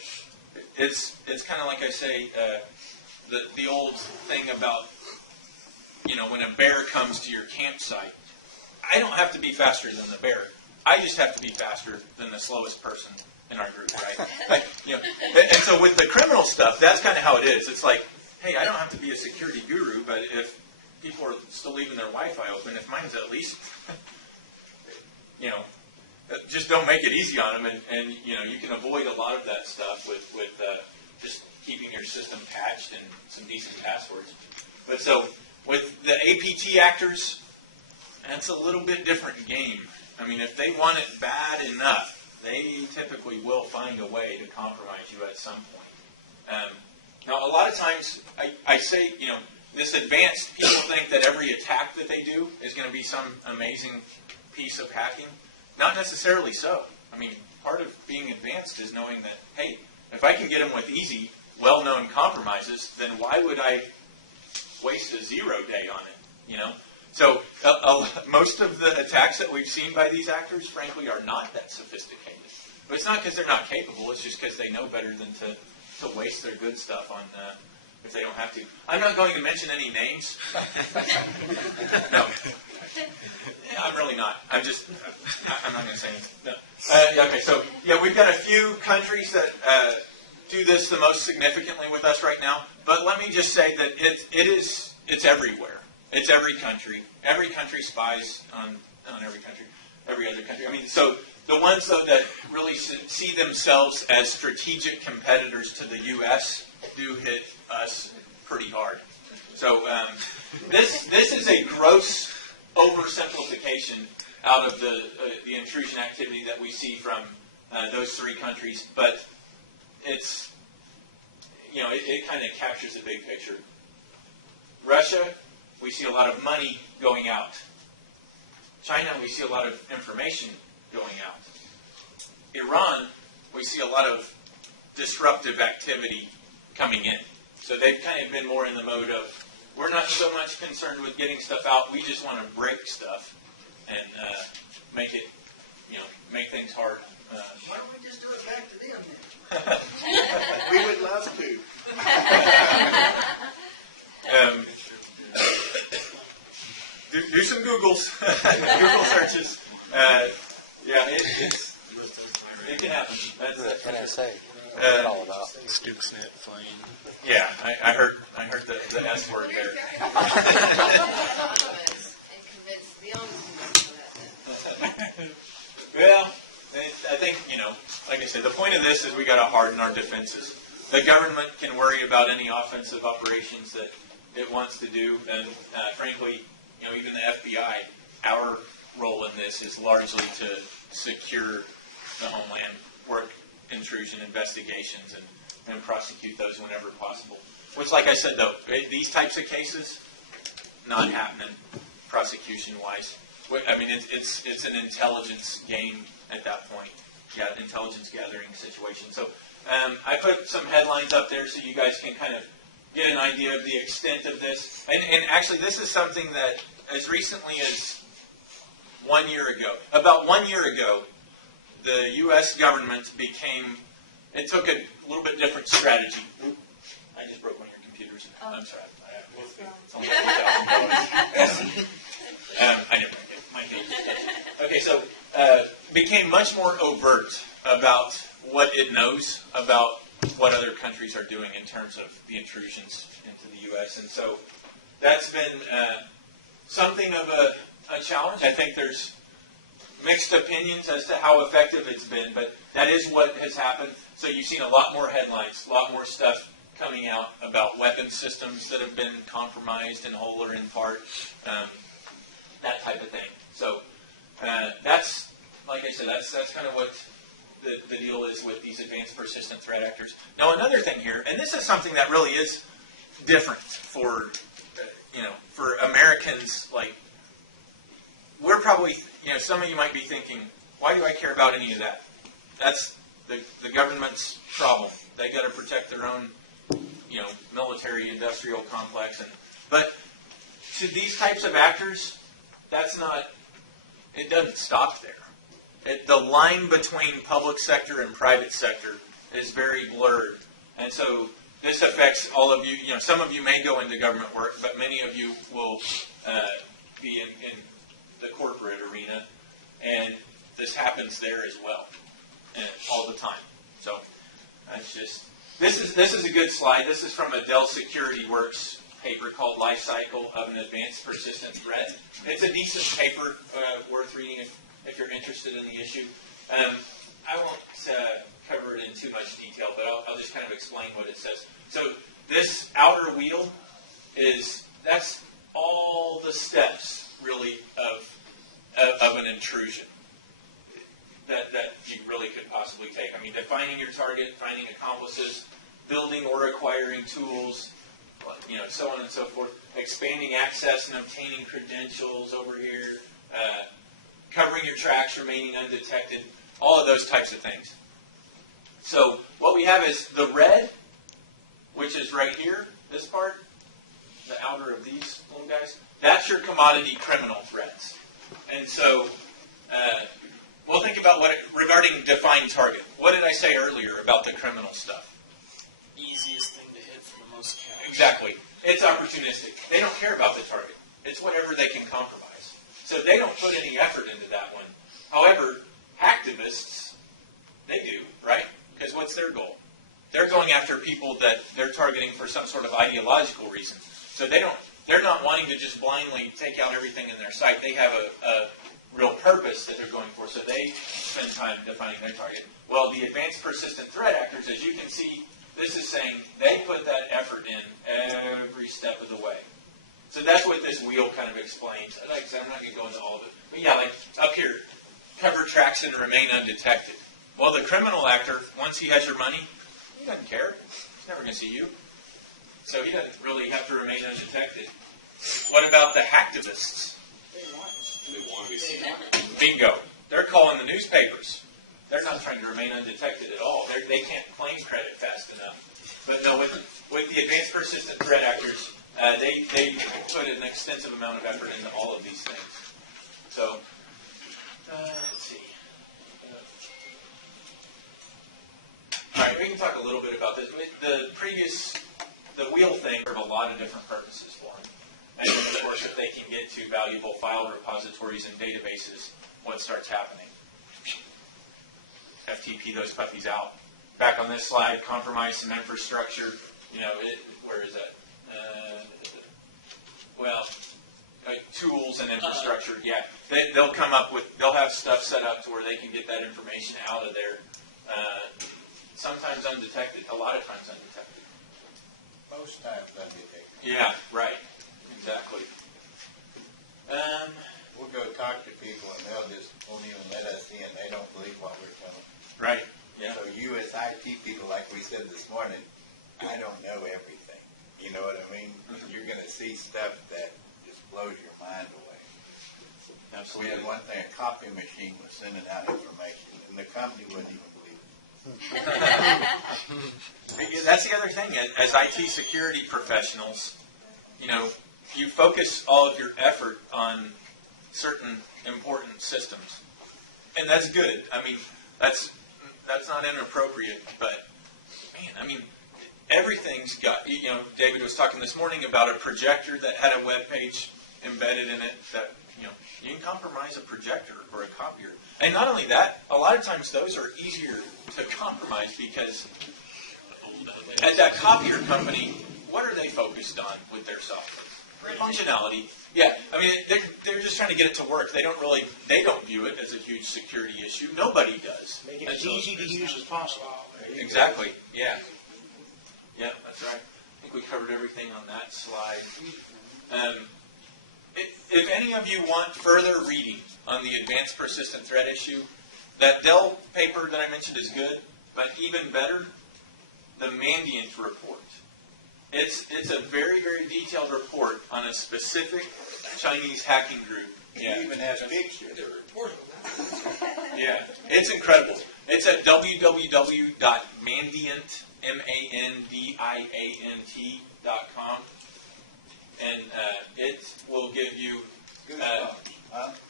It's kind of like I say, the old thing about, when a bear comes to your campsite, I don't have to be faster than the bear. I just have to be faster than the slowest person in our group, right? And so with the criminal stuff, that's kind of how it is. It's like, hey, I don't have to be a security guru, but if people are still leaving their Wi-Fi open, if mine's at least, just don't make it easy on them, and you can avoid a lot of that stuff with just keeping your system patched and some decent passwords. But so with the APT actors, that's a little bit different game. I mean, if they want it bad enough, they typically will find a way to compromise you at some point. Now, a lot of times, I say, this advanced, people think that every attack that they do is going to be some amazing piece of hacking. Not necessarily so. I mean, part of being advanced is knowing that, hey, if I can get them with easy, well-known compromises, then why would I waste a 0 day on it, So most of the attacks that we've seen by these actors, frankly, are not that sophisticated. But it's not because they're not capable. It's just because they know better than to waste their good stuff on if they don't have to. I'm not going to mention any names. No. I'm really not. I'm not going to say anything. No. Okay, so, we've got a few countries that do this the most significantly with us right now. But let me just say that it's everywhere. It's every country. Every country spies on every country. every other country. I mean, so the ones though that really see themselves as strategic competitors to the U.S. do hit us pretty hard. So this is a gross oversimplification out of the intrusion activity that we see from those three countries, but it's, you know, it kind of captures the big picture. Russia, we see a lot of money going out. China, we see a lot of information going out. Iran, we see a lot of disruptive activity coming in. So they've kind of been more in the mode of, we're not so much concerned with getting stuff out, we just want to break stuff and make it, you know, make things hard. Why don't we just do it back to them then? We would love to. Do some Googles, Google searches. Yeah, it can happen. That's NSA. All about Stuxnet flame. yeah. I heard the S word there. And convince the ombudsman of that. Well, I think, you know, like I said, the point of this is we got to harden our defenses. The government can worry about any offensive operations that it wants to do, and frankly, you know, even the FBI, our role in this is largely to secure the homeland, work intrusion investigations, and prosecute those whenever possible. Which, like I said, though, these types of cases, not happening prosecution-wise. I mean, it's an intelligence game at that point. Yeah, intelligence gathering situation. So I put some headlines up there so you guys can kind of get an idea of the extent of this. And actually, this is something that as recently as 1 year ago, about 1 year ago, the U.S. government it took a little bit different strategy. Oop, I just broke one of your computers. I'm sorry. I never get my name. Okay, so became much more overt about what it knows about what other countries are doing in terms of the intrusions into the U.S. And so that's been something of a challenge. I think there's mixed opinions as to how effective it's been, but that is what has happened. So you've seen a lot more headlines, a lot more stuff coming out about weapon systems that have been compromised in whole or in part, that type of thing. So that's, like I said, that's kind of what the deal is with these advanced persistent threat actors. Now another thing here, and this is something that really is different for, for Americans, like, we're probably, some of you might be thinking, why do I care about any of that? That's the government's problem. They got to protect their own, military industrial complex. But to these types of actors, it doesn't stop there. The line between public sector and private sector is very blurred. And so this affects all of you. Some of you may go into government work, but many of you will be in the corporate arena. And this happens there as well, and all the time. So that's just, this is a good slide. This is from a Dell Security Works paper called Life Cycle of an Advanced Persistent Threat. It's a decent paper, worth reading if you're interested in the issue. I won't cover it in too much detail, but I'll just kind of explain what it says. So this outer wheel that's all the steps, really, of an intrusion that you really could possibly take. I mean, defining your target, finding accomplices, building or acquiring tools, so on and so forth, expanding access and obtaining credentials over here, covering your tracks, remaining undetected, all of those types of things. So what we have is the red, which is right here, this part, the outer of these little guys, that's your commodity criminal threats. And so we'll think about regarding defined target. What did I say earlier about the criminal stuff? Easiest thing to hit for the most cash. Exactly. It's opportunistic. They don't care about the target. It's whatever they can compromise. So they don't put any effort into that one. However, hacktivists, they do, right? Because what's their goal? They're going after people that they're targeting for some sort of ideological reason. So they're not wanting to just blindly take out everything in their sight. They have a real purpose that they're going for, so they spend time defining their target. Well, the advanced persistent threat actors, as you can see, this is saying they put that effort in every step of the way. So that's what this wheel kind of explains. Like I said, I'm not going to go into all of it. But yeah, like up here, cover tracks and remain undetected. Well, the criminal actor, once he has your money, he doesn't care. He's never going to see you. So he doesn't really have to remain undetected. What about the hacktivists? They want to be seen. Bingo. They're calling the newspapers. They're not trying to remain undetected at all. They can't claim credit fast enough. But no, with the advanced persistent threat actors, they put an extensive amount of effort into all of these things. So, let's see. All right, we can talk a little bit about this. The wheel thing serve a lot of different purposes for them. And of course, if they can get to valuable file repositories and databases, what starts happening? FTP those puppies out. Back on this slide, compromise some infrastructure. Where is that? Tools and infrastructure. Yeah, they'll come up with. They'll have stuff set up to where they can get that information out of there. Sometimes undetected. A lot of times undetected. Most times undetected. Yeah. Right. Exactly. We'll go talk to people and they'll just won't even let us in. They don't believe what we're telling them. Right. Yeah. So you as IT people, like we said this morning, I don't know everything. You know what I mean? You're going to see stuff that just blows your mind away. So we had one thing, a copy machine was sending out information, and the company wouldn't even believe it. That's the other thing. As IT security professionals, you focus all of your effort on certain important systems, and that's good. I mean, that's not inappropriate, but man, I mean, everything's got. David was talking this morning about a projector that had a web page embedded in it. That you can compromise a projector or a copier, and not only that, a lot of times those are easier to compromise because at that copier company, what are they focused on with their software? Functionality. Yeah, I mean, they're just trying to get it to work. They don't view it as a huge security issue. Nobody does. Make it as easy to use as possible. Exactly. Yeah. Yeah, that's right. I think we covered everything on that slide. If any of you want further reading on the advanced persistent threat issue, that Dell paper that I mentioned is good, but even better, the Mandiant report. It's a very, very detailed report on a specific Chinese hacking group. It even has pictures. Yeah, it's incredible. It's at www.mandiant.com, mandiant.com, and it will give you.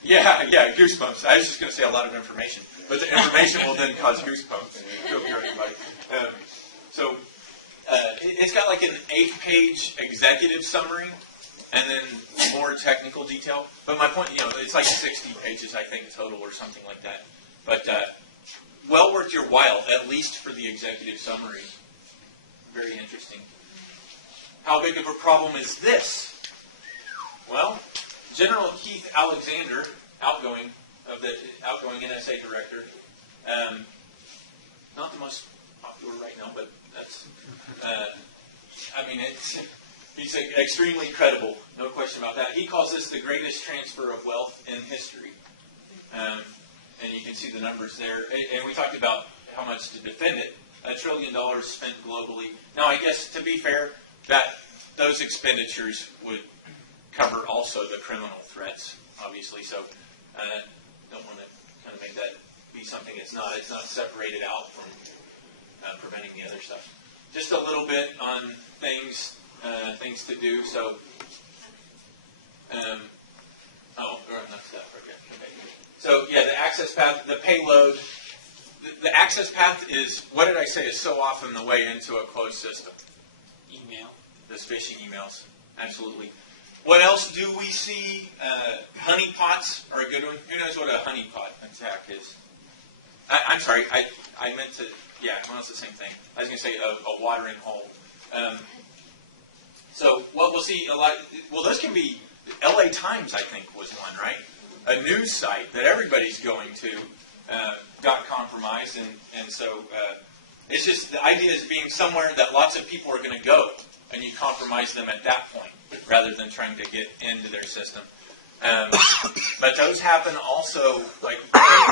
Yeah, goosebumps. I was just going to say a lot of information, but the information will then cause goosebumps. It's got like an 8-page executive summary, and then more technical detail. But my point, it's like 60 pages, I think, total or something like that. But well worth your while, at least for the executive summary. Very interesting. How big of a problem is this? Well, General Keith Alexander, outgoing NSA director, not the most popular right now, but that's, he's extremely credible, no question about that. He calls this the greatest transfer of wealth in history. And you can see the numbers there. And we talked about how much to defend it. $1 trillion spent globally. Now, I guess, to be fair, that those expenditures would cover also the criminal threats, obviously. So, don't want to kind of make that be something it's not. It's not separated out from preventing the other stuff. Just a little bit on things to do. So, enough stuff. Okay. So, yeah, the access path, the payload. The access path is, what did I say, is so often the way into a closed system. Email. Those phishing emails. Absolutely. What else do we see? Honeypots are a good one. Who knows what a honeypot attack is? I'm sorry. I meant to. Yeah, well, it's the same thing. I was going to say a watering hole. So what we'll see a lot. Well, those can be. LA Times, I think, was one, right? a news site that everybody's going to got compromised, and so it's just the idea is being somewhere that lots of people are going to go, and you compromise them at that point rather than trying to get into their system. But those happen also, like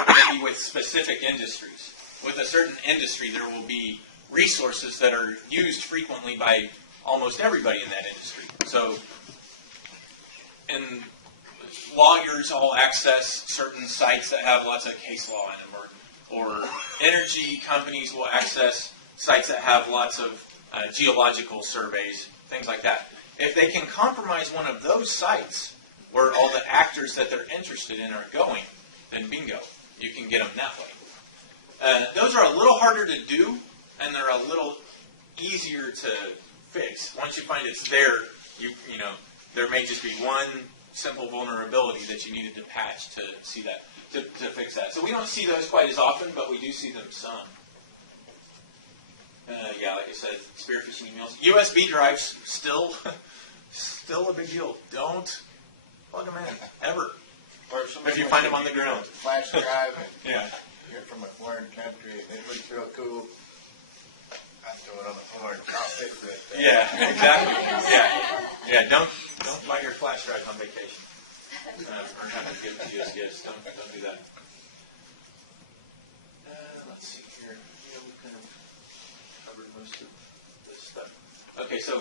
maybe with specific industries. With a certain industry, there will be resources that are used frequently by almost everybody in that industry. So, and lawyers all access certain sites that have lots of case law in them, or energy companies will access sites that have lots of geological surveys, things like that. If they can compromise one of those sites where all the actors that they're interested in are going, then bingo, you can get them that way. Those are a little harder to do, and they're a little easier to fix. Once you find it's there, you know, there may just be one simple vulnerability that you needed to patch to see that, to fix that. So we don't see those quite as often, but we do see them some. Yeah, like I said, spear phishing emails. USB drives, still a big deal. Don't plug them in, ever. Or If you find them on the ground. Flash drive, and Yeah. you're from a foreign country, and it looks real cool. I throw it on the floor and I'll fix it. Yeah, exactly. Yeah. Don't buy your flash drive on vacation. Or have to give to you as gifts. Don't do that. Let's see here. Yeah, we kind of covered most of this stuff. Okay, so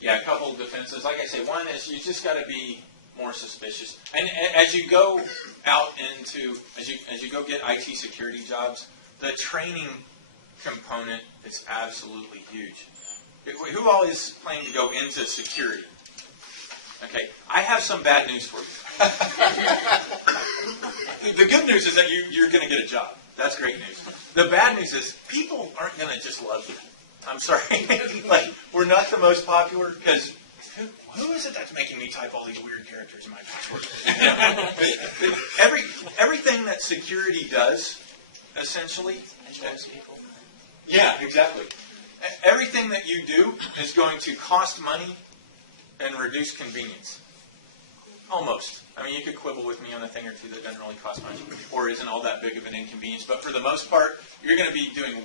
yeah, a couple of defenses. Like I say, one is you just got to be more suspicious. And as you go out into, as you go get IT security jobs, the training component is absolutely huge. Who all is planning to go into security? Okay, I have some bad news for you. The good news is that you're going to get a job. That's great news. The bad news is people aren't going to just love you. I'm sorry. Like, we're not the most popular because who is it that's making me type all these weird characters in my password? Everything that security does, essentially. Yeah, exactly. Everything that you do is going to cost money and reduce convenience. Almost. I mean, you could quibble with me on a thing or two that doesn't really cost much or isn't all that big of an inconvenience, but for the most part, you're going to be doing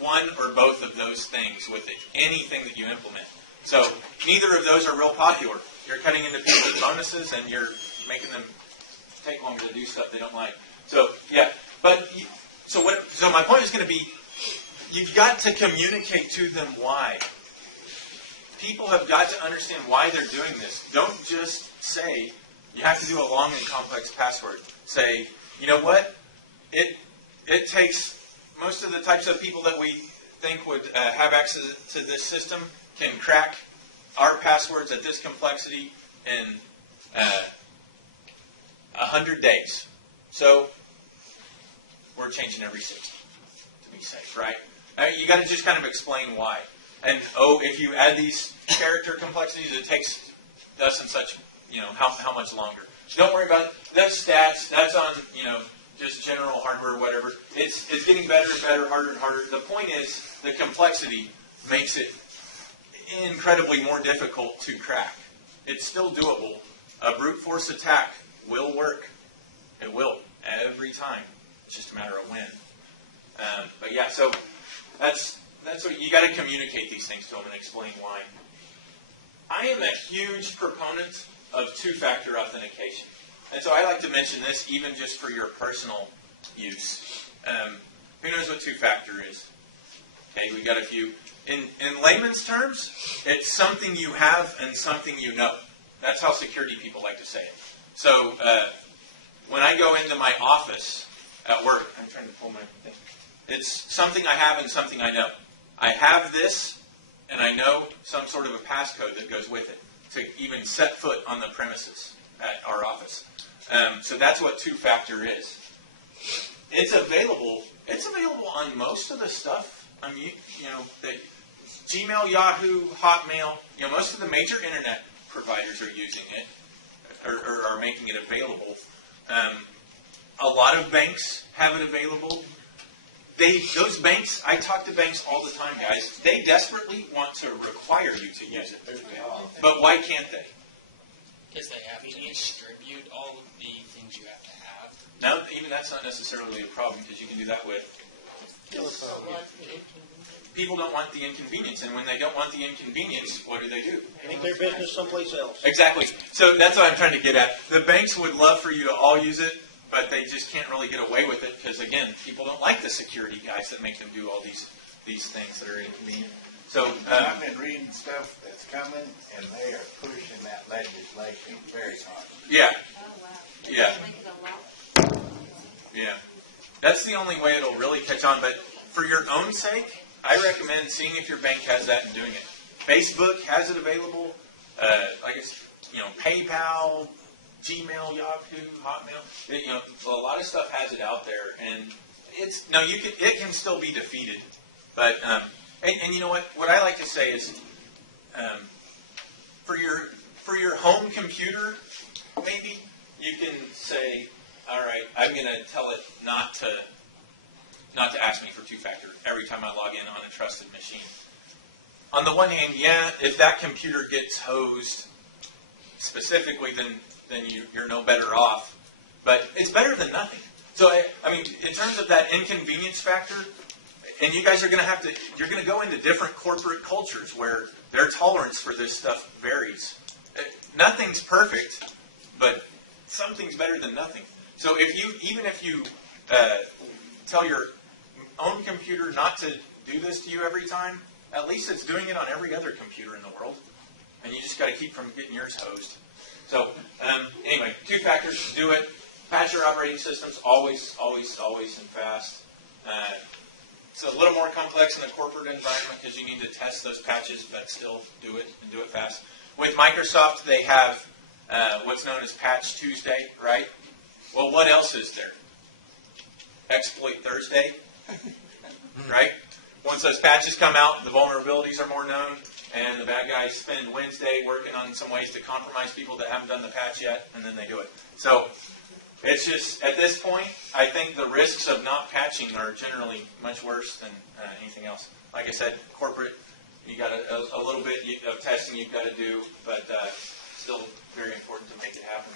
one or both of those things with anything that you implement. So neither of those are real popular. You're cutting into people's bonuses and you're making them take longer to do stuff they don't like. So yeah, but so my point is going to be, you've got to communicate to them why. People have got to understand why they're doing this. Don't just say, you have to do a long and complex password. Say, you know what? It takes most of the types of people that we think would have access to this system can crack our passwords at this complexity in 100 days. So we're changing every system to be safe, right? You got to just kind of explain why. And if you add these character complexities, it takes thus and such, how much longer. Don't worry about it. That's stats. That's on, just general hardware or whatever. It's getting better and better, harder and harder. The point is, the complexity makes it incredibly more difficult to crack. It's still doable. A brute force attack will work. It will, every time. It's just a matter of when. But yeah, so that's what you got to communicate these things to them and explain why. I am a huge proponent of two-factor authentication. And so I like to mention this even just for your personal use. Who knows what two-factor is? Okay, we got a few. In layman's terms, it's something you have and something you know. That's how security people like to say it. So when I go into my office at work, I'm trying to pull my thing. It's something I have and something I know. I have this, and I know some sort of a passcode that goes with it to even set foot on the premises at our office. So that's what two-factor is. It's available. It's available on most of the stuff. I mean, Gmail, Yahoo, Hotmail. Most of the major internet providers are using it or are making it available. A lot of banks have it available. Those banks, I talk to banks all the time, guys. They desperately want to require you to use it. But why can't they? Because they have to distribute all of the things you have to have. Now, even that's not necessarily a problem because you can do that with. People don't want the inconvenience, and when they don't want the inconvenience, what do? Make their business someplace else. Exactly. So that's what I'm trying to get at. The banks would love for you to all use it, but they just can't really get away with it because, again, people don't like the security guys that make them do all these things that are inconvenient. So I've been reading stuff that's coming, and they are pushing that legislation very hard. yeah, Oh, wow. Yeah. Make it a law. yeah, that's the only way it'll really catch on. But for your own sake, I recommend seeing if your bank has that and doing it. Facebook has it available. I guess PayPal, Gmail, Yahoo, Hotmail. A lot of stuff has it out there, and it can still be defeated. But and you know what? What I like to say is, for your home computer, maybe you can say, all right, I'm going to tell it not to ask me for two-factor every time I log in on a trusted machine. On the one hand, yeah, if that computer gets hosed specifically, then you're no better off. But it's better than nothing. So I mean, in terms of that inconvenience factor. And you guys are going to you're going to go into different corporate cultures where their tolerance for this stuff varies. Nothing's perfect, but something's better than nothing. So even if you tell your own computer not to do this to you every time, at least it's doing it on every other computer in the world. And you just got to keep from getting yours hosed. So anyway, two factors, do it. Patch your operating systems always, always, always, and fast. It's a little more complex in the corporate environment because you need to test those patches, but still do it and do it fast. With Microsoft, they have what's known as Patch Tuesday, right? Well, what else is there? Exploit Thursday, right? Once those patches come out, the vulnerabilities are more known, and the bad guys spend Wednesday working on some ways to compromise people that haven't done the patch yet, and then they do it. So it's just, at this point, I think the risks of not patching are generally much worse than anything else. Like I said, corporate, you got a little bit of testing you've got to do, but still very important to make it happen.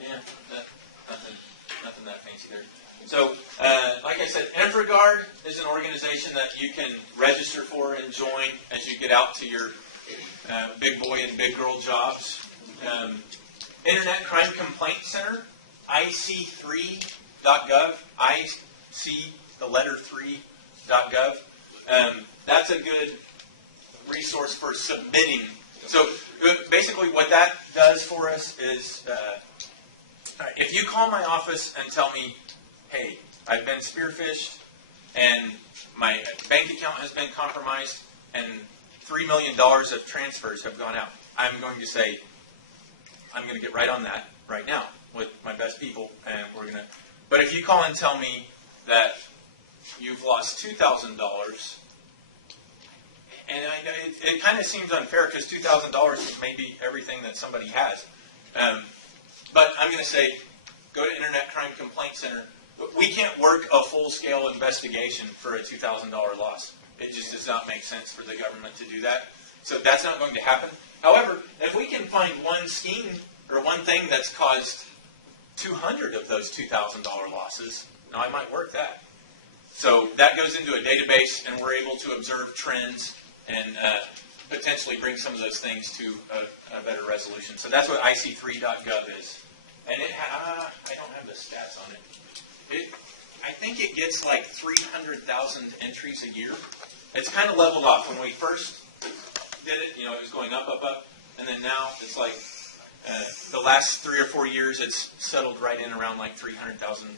Yeah, nothing that fancy there. So, like I said, InfraGard is an organization that you can register for and join as you get out to your big boy and big girl jobs. Internet Crime Complaint Center, IC3.gov, IC3.gov. That's a good resource for submitting. So basically what that does for us is if you call my office and tell me, hey, I've been spearphished and my bank account has been compromised and $3 million of transfers have gone out, I'm going to say, I'm going to get right on that right now with my best people, and we're going to. But if you call and tell me that you've lost $2,000, and I know it kind of seems unfair because $2,000 is maybe everything that somebody has. But I'm going to say, go to Internet Crime Complaint Center. We can't work a full-scale investigation for a $2,000 loss. It just does not make sense for the government to do that. So that's not going to happen. However, if we can find one scheme or one thing that's caused 200 of those $2,000 losses, I might work that. So that goes into a database, and we're able to observe trends and potentially bring some of those things to a better resolution. So that's what IC3.gov is. And I don't have the stats on it. I think it gets like 300,000 entries a year. It's kind of leveled off. When we first did it, it was going up, and then now it's like the last 3 or 4 years, it's settled right in around like 300,000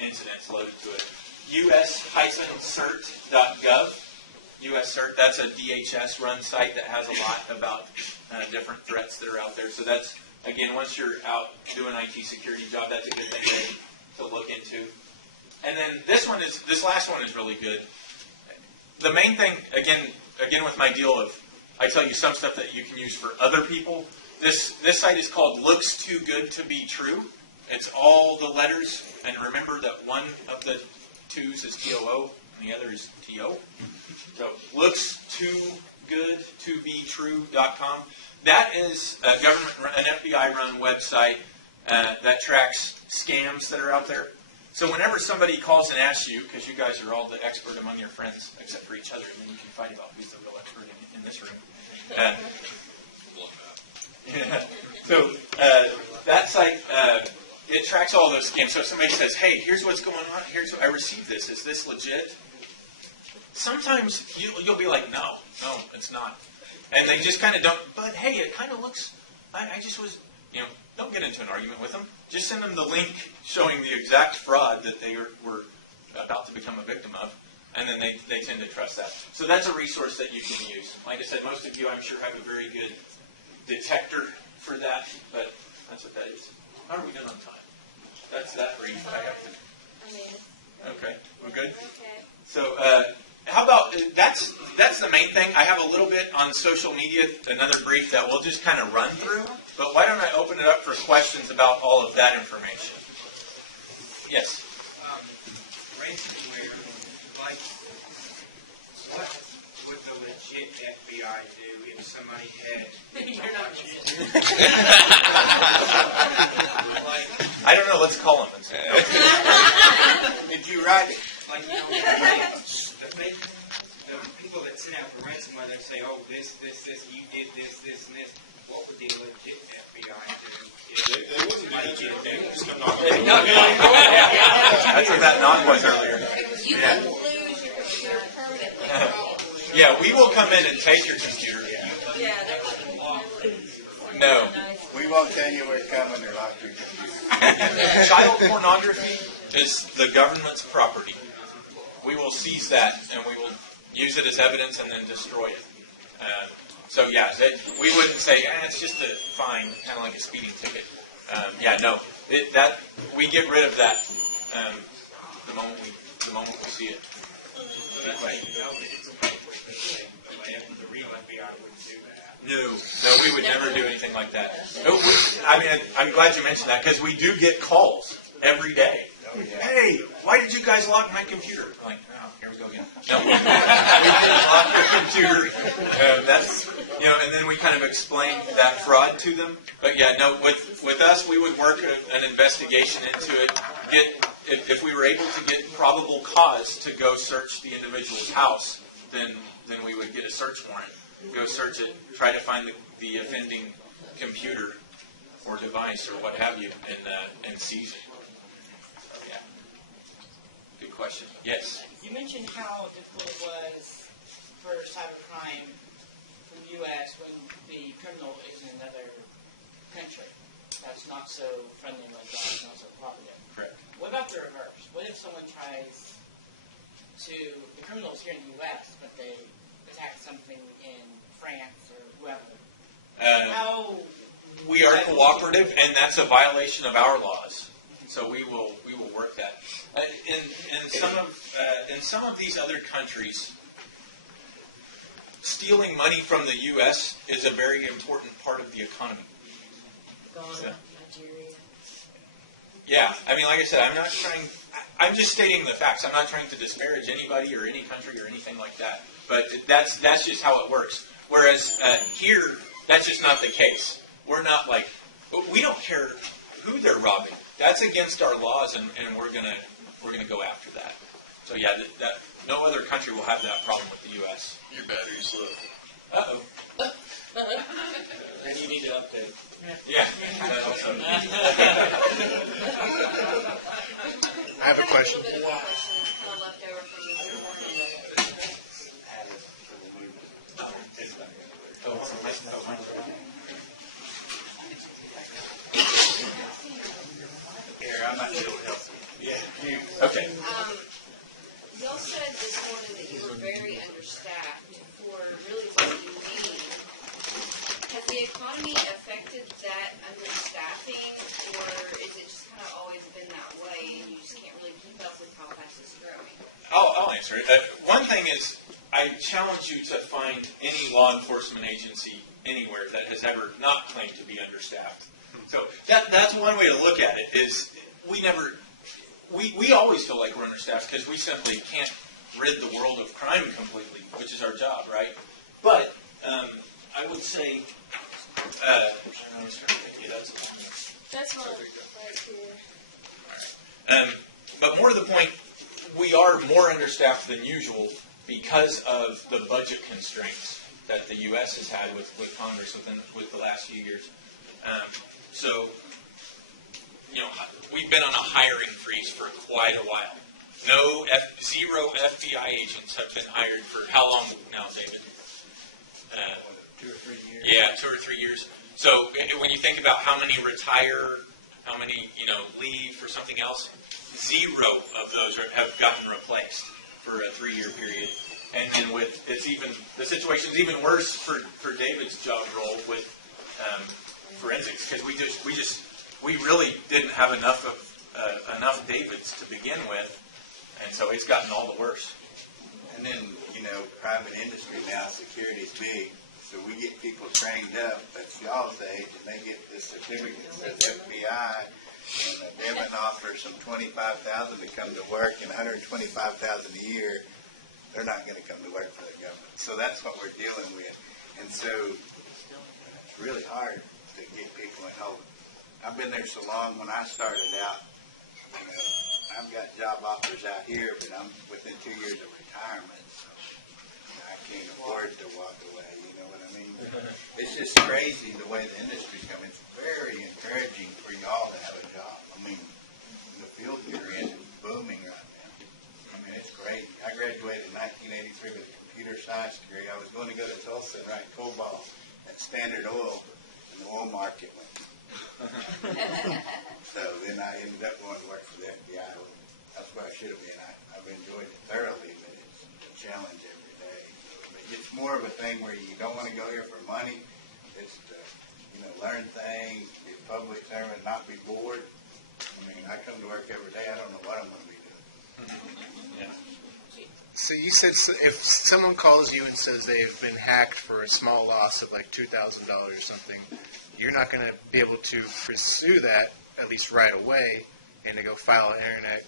incidents loaded to it. US-cert.gov. US-cert, that's a DHS-run site that has a lot about different threats that are out there. So that's, again, once you're out doing IT security job, that's a good thing to look into. And then this last one is really good. The main thing, again with my deal of, I tell you some stuff that you can use for other people. This site is called Looks Too Good to Be True. It's all the letters, and remember that one of the twos is TOO, and the other is TO. So Looks Too toodgoodtobetrue.com. That is an FBI-run website that tracks scams that are out there. So whenever somebody calls and asks you, because you guys are all the expert among your friends, except for each other, and then you can fight about who's the real expert in this room. So that site, it tracks all those scams. So if somebody says, hey, here's what's going on, I received this, is this legit? Sometimes you'll be like, no, it's not. And they just kind of don't, but hey, it kind of looks, I just was, don't get into an argument with them. Just send them the link showing the exact fraud that they were about to become a victim of, and then they tend to trust that. So that's a resource that you can use. Like I said, most of you, I'm sure, have a very good detector for that, but that's what that is. How are we done on time? That's that brief. Okay, we're good? Okay. So how about, that's the main thing. I have a little bit on social media, another brief that we'll just kind of run through, but why don't I open it up for questions about all of that information? Yes? Basically, like, what would the legit FBI do if somebody had... I don't know, let's call them. Did you write it? Like, the people that send out the ransomware, they say, oh, this, you did this, and this. What would the legit FBI do? They wouldn't do that. They would just come knock on That's what that knock was earlier. You can lose your computer permanently. Probably. Yeah, we will come in and take your computer. Yeah, No. We won't tell you we're coming or lock your computer. Child pornography is the government's property. We will seize that and we will use it as evidence and then destroy it. So yeah, we wouldn't say it's just a fine, kind of like a speeding ticket. We get rid of that the moment we see it. The real FBI wouldn't do that. No, we would never do anything like that. I'm glad you mentioned that because we do get calls every day. Hey, why did you guys lock my computer? I'm like, here we go again. No, we didn't lock your computer. And then we kind of explain that fraud to them. But yeah, no, with us, we would work an investigation into it. If we were able to get probable cause to go search the individual's house, then we would get a search warrant. Go search it, try to find the offending computer or device or what have you, and seize it. Yeah. Good question. Yes? You mentioned how difficult it was for cybercrime from the U.S. when the criminal is in another country that's not so friendly like ours, not so cooperative. Correct. What about the reverse? What if someone tries the criminals here in the U.S., but they attack something in France or whoever? We are cooperative, and that's a violation of our laws. So we will work that. In some of these other countries, stealing money from the U.S. is a very important part of the economy. Ghana, Nigeria. Yeah, like I said, I'm just stating the facts. I'm not trying to disparage anybody or any country or anything like that. But that's just how it works. Whereas here, that's just not the case. We're not we don't care who they're robbing. That's against our laws, and we're gonna go after that. So yeah, no other country will have that problem with the U.S. Your battery's low. Uh-oh. Then you need to update. Yeah. That also. I have a question. A little bit of a question kind of left over from this morning. Here, I'm not sure what else. Yeah. Okay. Y'all said this morning that you were very understaffed for really what you need. Has the economy affected that understaffing, or is it just kind of always been that way and you just can't really keep up with how fast it's growing? I'll answer it. One thing is, I challenge you to find any law enforcement agency anywhere that has ever not claimed to be understaffed. So that's one way to look at it. Is we always feel like we're understaffed because we simply can't rid the world of crime completely, which is our job, right? But I would say, I was trying to think, That's one right here. but more to the point, we are more understaffed than usual because of the budget constraints that the U.S. has had with Congress with the last few years. So, we've been on a hiring freeze for quite a while. Zero FBI agents have been hired for how long now, David? 2 or 3 years. Yeah, 2 or 3 years. So when you think about how many retire, how many leave for something else, zero of those have gotten replaced for a 3-year period. And the situation's even worse for David's job role with forensics because we really didn't have enough Davids to begin with, and so it's gotten all the worse. And then, private industry now, security's big. So we get people trained up at y'all's age, and they get this certificate that says FBI, and Devin offers them $25,000 to come to work, and $125,000 a year. They're not going to come to work for the government. So that's what we're dealing with. And so it's really hard to get people in hold. I've been there so long. When I started out, I've got job offers out here, but I'm within 2 years of retirement. So I can't afford to walk away. You know what I mean? It's just crazy the way the industry's coming. It's very encouraging for y'all to have a job. I mean, the field you're in is booming right now. I mean, it's great. I graduated in 1983 with a computer science degree. I was going to go to Tulsa and write COBOL at Standard Oil, and the oil market went. So then I ended up going to work for the FBI. That's where I should have been. I've enjoyed it thoroughly, but it's a challenge every day. It's more of a thing where you don't want to go here for money. It's to, learn things, be a public servant, not be bored. I mean, I come to work every day. I don't know what I'm going to be doing. Yeah. So you said if someone calls you and says they've been hacked for a small loss of like $2,000 or something, you're not going to be able to pursue that, at least right away, and to go file an internet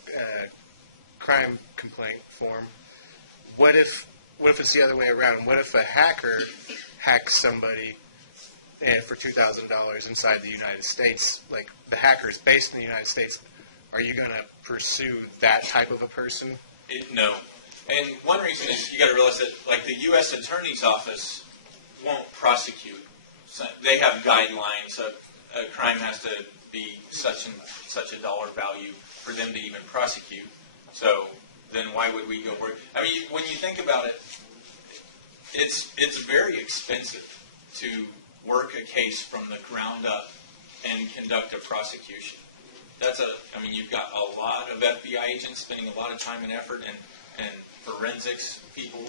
crime complaint form. What if it's the other way around? What if a hacker hacks somebody for $2,000 inside the United States? Like the hacker is based in the United States. Are you going to pursue that type of a person? No. And one reason is you got to realize that, like, the U.S. Attorney's Office won't prosecute. So they have guidelines. A crime has to be such a dollar value for them to even prosecute. So then why would we go for it? I mean, when you think about it, it's very expensive to work a case from the ground up and conduct a prosecution. You've got a lot of FBI agents spending a lot of time and effort and forensics people,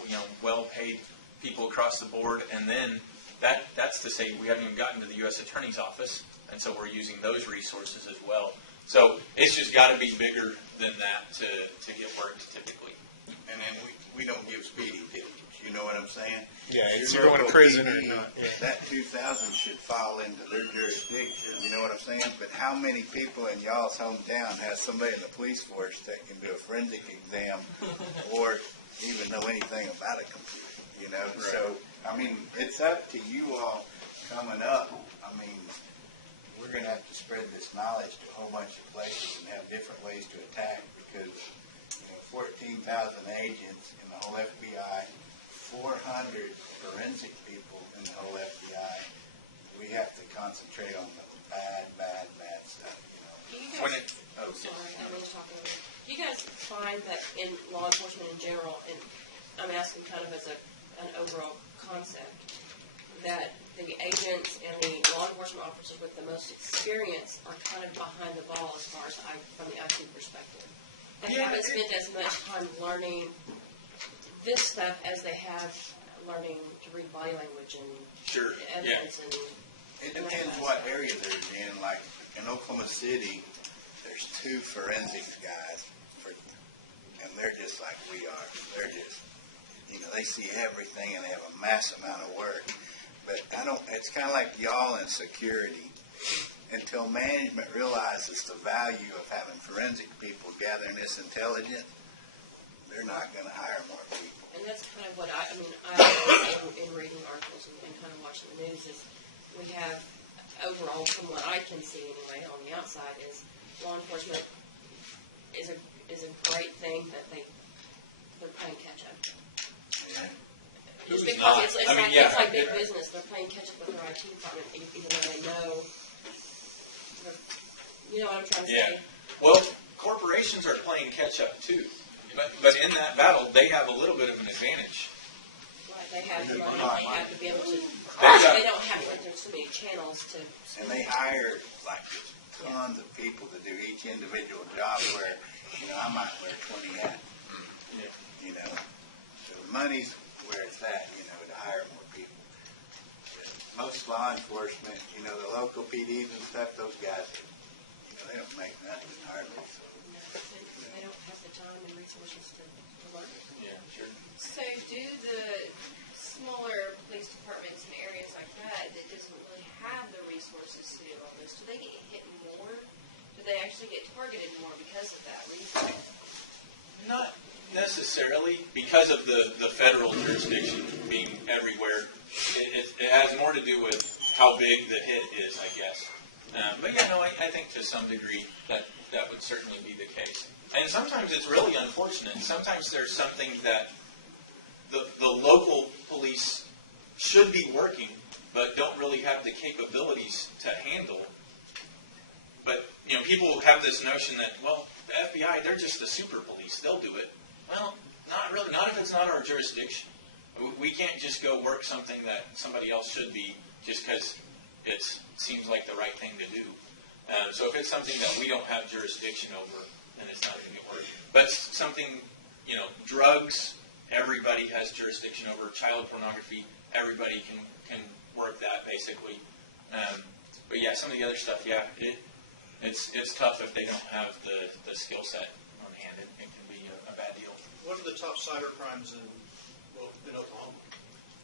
well-paid people across the board, and then that's to say we haven't even gotten to the U.S. Attorney's Office, and so we're using those resources as well. So it's just got to be bigger than that to get worked typically. And then we don't give speeding tickets. You know what I'm saying? Yeah, you're going to prison or not. That 2,000 should fall into their jurisdiction. You know what I'm saying? But how many people in y'all's hometown has somebody in the police force that can do a forensic exam or even know anything about a computer? Right. So, it's up to you all coming up. We're going to have to spread this knowledge to a whole bunch of places and have different ways to attack because 14,000 agents in the whole FBI, 400 forensic people in the whole FBI. We have to concentrate on the bad stuff. Do you guys find that in law enforcement in general, and I'm asking kind of as an overall concept, that the agents and the law enforcement officers with the most experience are kind of behind the ball as far as from the IT perspective? They haven't spent as much time learning this stuff as they have learning to read body language and evidence. Yeah. And it depends what area they're in. Like in Oklahoma City, there's 2 forensics guys, and they're just like we are. They're just, they see everything and they have a mass amount of work. But it's kind of like y'all in security. Until management realizes the value of having forensic people gathering this intelligence, they're not gonna hire more people. And that's kind of what I in reading articles and kind of watching the news is we have overall, from what I can see anyway, on the outside, is law enforcement is a great thing that they're playing catch up. Yeah. Just Who's because not? it's I mean, like yeah. big business, they're playing catch up with their IT department, even though they know. You know what I'm trying to Yeah. say? Well, corporations are playing catch up too, but in that battle, they have a little bit of an advantage. Right, they have to run, they have to be able to. got- They don't have to. There's so many channels to. And they hire like tons of people to do each individual job where, I might wear 20 hats. You know, so the money's where it's at, to hire more people. But most law enforcement, the local PDs and stuff, those guys, they don't make nothing hardly. So, They don't have the time and resources to work. Yeah, sure. So do the smaller police departments in areas like that doesn't really have the resources to do all this, do they get hit more? Do they actually get targeted more because of that reason? Not necessarily, because of the federal jurisdiction being everywhere. It has more to do with how big the hit is, I guess. But yeah, no, I think to some degree that would certainly be the case. And sometimes it's really unfortunate. Sometimes there's something that the local police should be working, but don't really have the capabilities to handle. But, people have this notion that, well, the FBI, they're just the super police. They'll do it. Well, not really. Not if it's not our jurisdiction. We can't just go work something that somebody else should be just because it seems like the right thing to do. So if it's something that we don't have jurisdiction over, then it's not going to work. But something, drugs, everybody has jurisdiction over. Child pornography, everybody can work that basically. But yeah, some of the other stuff, yeah, it's tough if they don't have the skill set on hand. It can be a bad deal. What are the top cyber crimes in Oklahoma?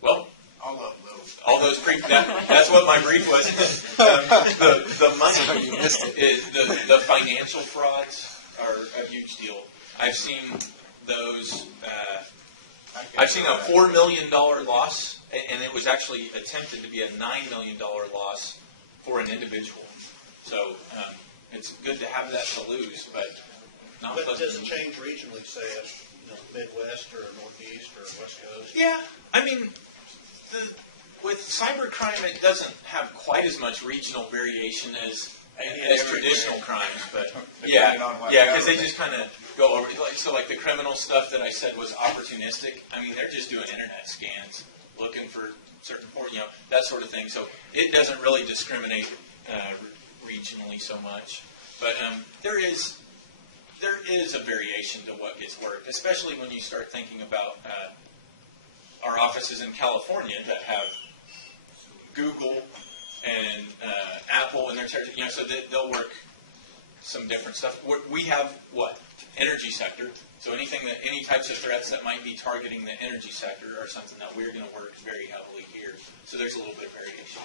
Well, all those that's what my brief was. The money is the financial frauds are a huge deal. I've seen those. I've seen a $4 million loss, and it was actually attempted to be a $9 million loss for an individual. So it's good to have that to lose, but not. But does it change regionally, say, Midwest or Northeast or West Coast? Yeah, I mean, with cybercrime, it doesn't have quite as much regional variation as traditional crimes, but yeah, because they just kind of go over. Like the criminal stuff that I said was opportunistic. I mean, they're just doing internet scans, looking for certain, that sort of thing. So it doesn't really discriminate regionally so much, but there is a variation to what gets worked, especially when you start thinking about our offices in California that have Google and Apple and their territory, so they'll work some different stuff. We have energy sector. So any types of threats that might be targeting the energy sector are something that we're going to work very heavily here. So there's a little bit of variation.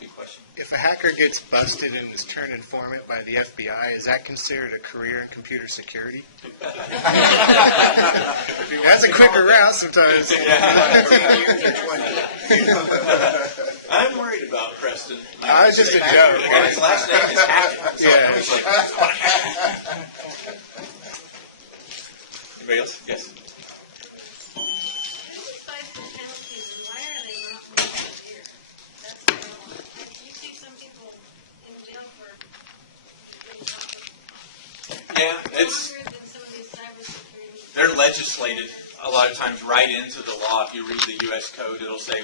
Good question. If a hacker gets busted and is turned informant by the FBI, is that considered a career in computer security? That's a quicker route sometimes. I'm worried about Preston. I was just a joke. And his last name is Hackett. So Anybody else? Yes. Yeah, they're legislated a lot of times right into the law. If you read the U.S. Code, it'll say,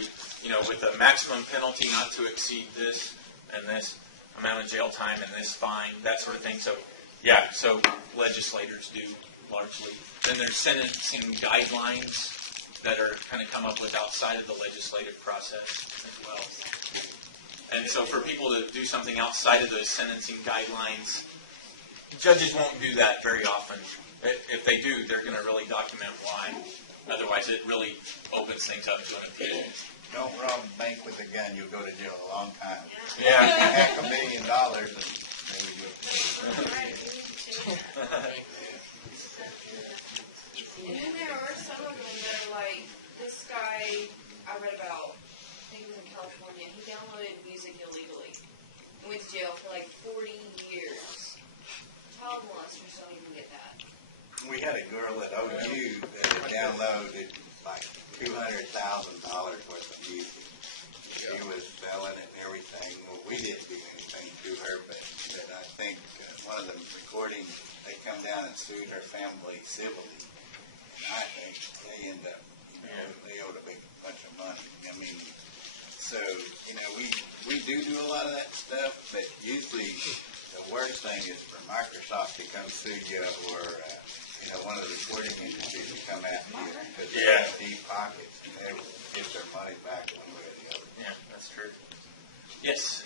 with a maximum penalty not to exceed this and this amount of jail time and this fine, that sort of thing. So, yeah, so legislators do largely. Then there's sentencing guidelines that are kind of come up with outside of the legislative process as well. And so for people to do something outside of those sentencing guidelines, judges won't do that very often. If they do, they're going to really document why. Otherwise, it really opens things up to an appeal. Don't rob a bank with a gun, you'll go to jail a long time. Yeah. Hack $1 million. And then there went to jail for like 40 years. Child molesters don't even get that. We had a girl at OU that had downloaded like $200,000 worth of music. She was selling it and everything. Well, we didn't do anything to her, but I think one of the recordings, they come down and sued her family civilly. And I think they end up, they owed a big bunch of money. I mean, so, we do a lot of that stuff, but usually the worst thing is for Microsoft to come sue you or, one of the recording industries to come after you because they have deep pockets and they will get their money back one way or the other. Yeah, that's true. Yes.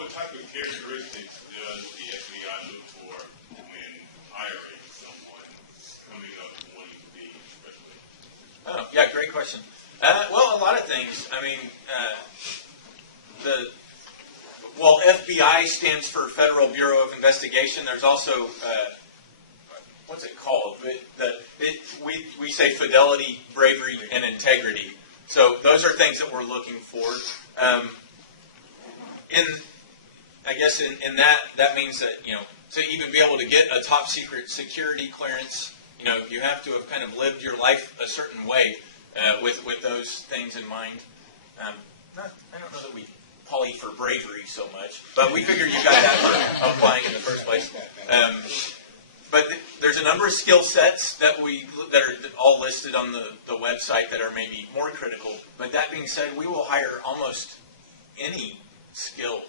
What type of characteristics does the FBI look for when hiring someone coming up wanting to be especially? Oh, yeah, great question. Well, a lot of things. I mean, FBI stands for Federal Bureau of Investigation. There's also, what's it called? We say fidelity, bravery, and integrity. So those are things that we're looking for. In that means that, to even be able to get a top secret security clearance, you have to have kind of lived your life a certain way with those things in mind. I don't know that we call you for bravery so much, but we figured you got that for applying in the first place. But there's a number of skill sets that are all listed on the website that are maybe more critical. But that being said, we will hire almost any skill.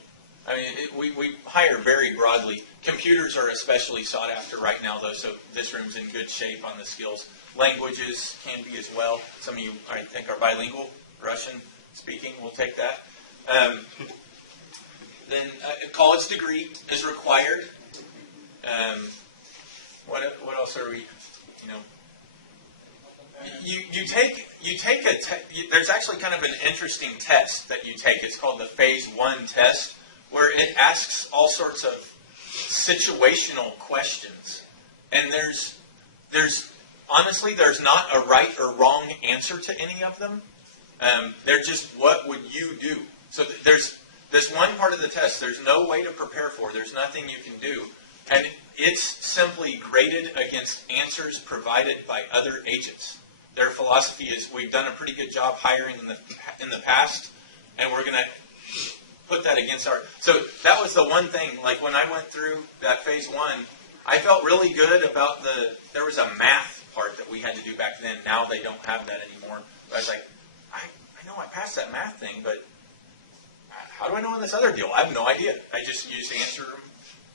I mean, we hire very broadly. Computers are especially sought after right now, though, so this room's in good shape on the skills. Languages can be as well. Some of you, I think, are bilingual, Russian speaking. We'll take that. Then a college degree is required. What else are we, You take there's actually kind of an interesting test that you take. It's called the Phase 1 test, where it asks all sorts of situational questions. And there's honestly, there's not a right or wrong answer to any of them. They're just, what would you do? So there's this one part of the test there's no way to prepare for. There's nothing you can do. And it's simply graded against answers provided by other agents. Their philosophy is, we've done a pretty good job hiring in the past, and we're going to put that against our... So that was the one thing, like when I went through that Phase 1, I felt really good about there was a math part that we had to do back then. Now they don't have that anymore. But I was like, I know I passed that math thing, but how do I know on this other deal? I have no idea. I just used answer,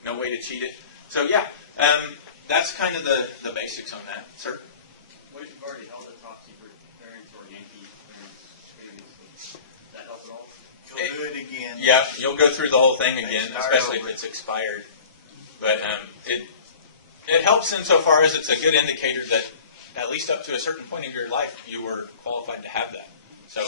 no way to cheat it. So yeah, that's kind of the basics on that. Sir? What if you've already held a top secret clearance or Yankee clearance previously? Does that help at all? You'll do it again. Yeah, you'll go through the whole thing again, especially if it's expired. But it helps insofar as it's a good indicator that at least up to a certain point of your life, you were qualified to have that. So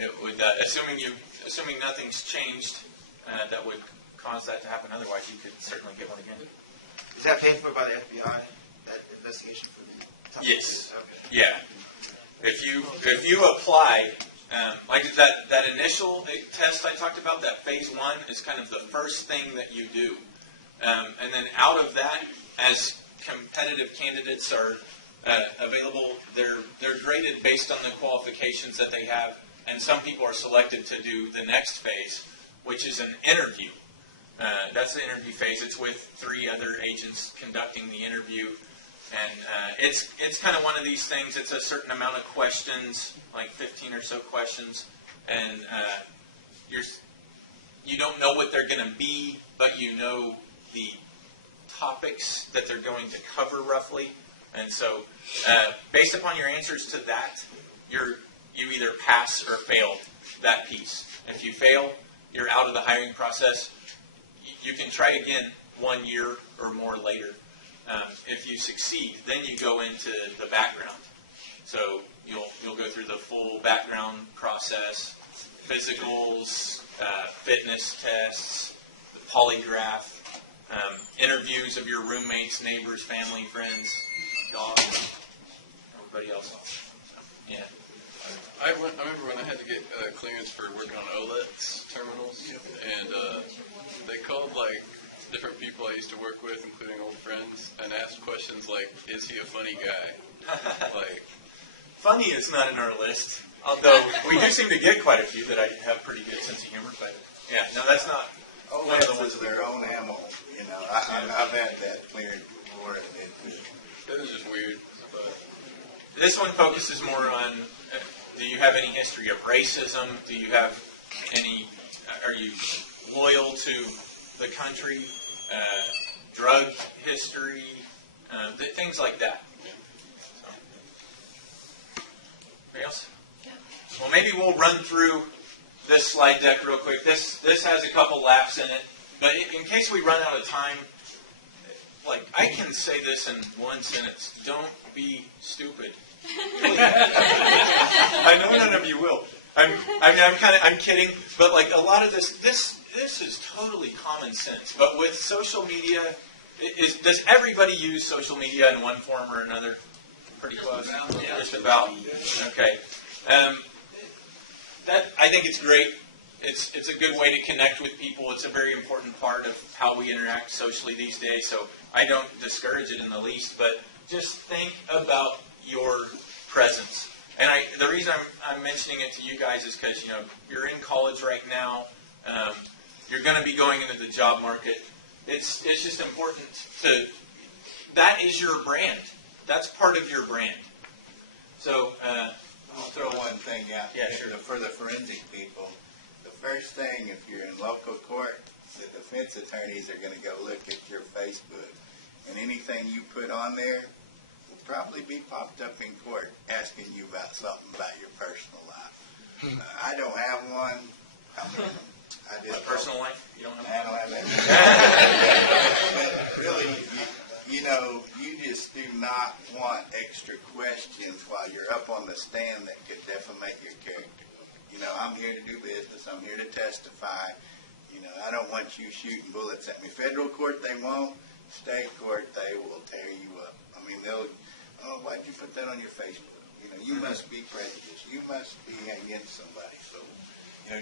it would, assuming nothing's changed, that would cause that to happen. Otherwise, you could certainly get one again. Is that paid for by the FBI? That investigation for the top Yes. Okay. Yeah. If you apply, like that initial test I talked about, that Phase 1 is kind of the first thing that you do, and then out of that, as competitive candidates are available, they're graded based on the qualifications that they have, and some people are selected to do the next phase, which is an interview. That's the interview phase. It's with 3 other agents conducting the interview. And it's kind of one of these things. It's a certain amount of questions, like 15 or so questions. And you don't know what they're going to be, but you know the topics that they're going to cover roughly. And so based upon your answers to that, you either pass or fail that piece. If you fail, you're out of the hiring process. You can try again 1 year or more later. If you succeed, then you go into the background. So you'll go through the full background process, physicals, fitness tests, the polygraph, interviews of your roommates, neighbors, family, friends, dogs, everybody else. Yeah. I remember when I had to get clearance for working on OLEDs terminals, and They called like different people I used to work with, including old friends, and asked questions like, "Is he a funny guy?" Like, funny is not in our list, although we do seem to get quite a few that I have pretty good sense of humor. But yeah, no, that's not. Oh, one of the that's ones their own ammo. You know, I've had that cleared before. it was just weird. But This one focuses more on, do you have any history of racism? Do you have any, are you loyal to the country? Drug history? Things like that. Anybody else? Well, maybe we'll run through this slide deck real quick. This has a couple laps in it, but in case we run out of time, like I can say this in one sentence: don't be stupid. I know none of you will. I'm kidding, but like a lot of this is totally common sense. But with social media, does everybody use social media in one form or another? Pretty close. Just about. Okay. That I think it's great. It's a good way to connect with people. It's a very important part of how we interact socially these days. So I don't discourage it in the least. But just think about your presence. And the reason I'm mentioning it to you guys is because you're in college right now. You're going to be going into the job market. It's just important to. That is your brand. That's part of your brand. So I'll throw one thing out there for the forensic people. The first thing, if you're in local court, the defense attorneys are going to go look at your Facebook. And anything you put on there will probably be popped up in court asking you about something about your personal life. I don't have one. I did a personal life? You don't have I don't have that. But really, you just do not want extra questions while you're up on the stand that could defamate your character. I'm here to do business. I'm here to testify. I don't want you shooting bullets at me. Federal court, they won't. State court, they will tear you up. I mean, why'd you put that on your Facebook? You must be prejudiced. You must be against somebody. So,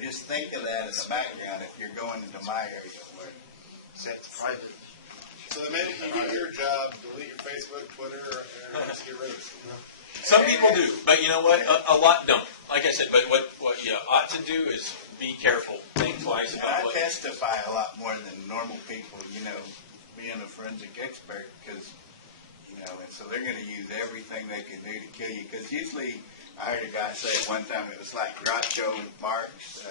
just think of that in the background if you're going into my area where That's private. So the minute you do your job, delete your Facebook, Twitter, or get rid of it. Some people do, but you know what? A lot don't. Like I said, but what you ought to do is be careful. Think twice about what. I testify a lot more than normal people, being a forensic expert, because, and so they're going to use everything they can do to kill you. Because usually, I heard a guy say at one time it was like Groucho Marx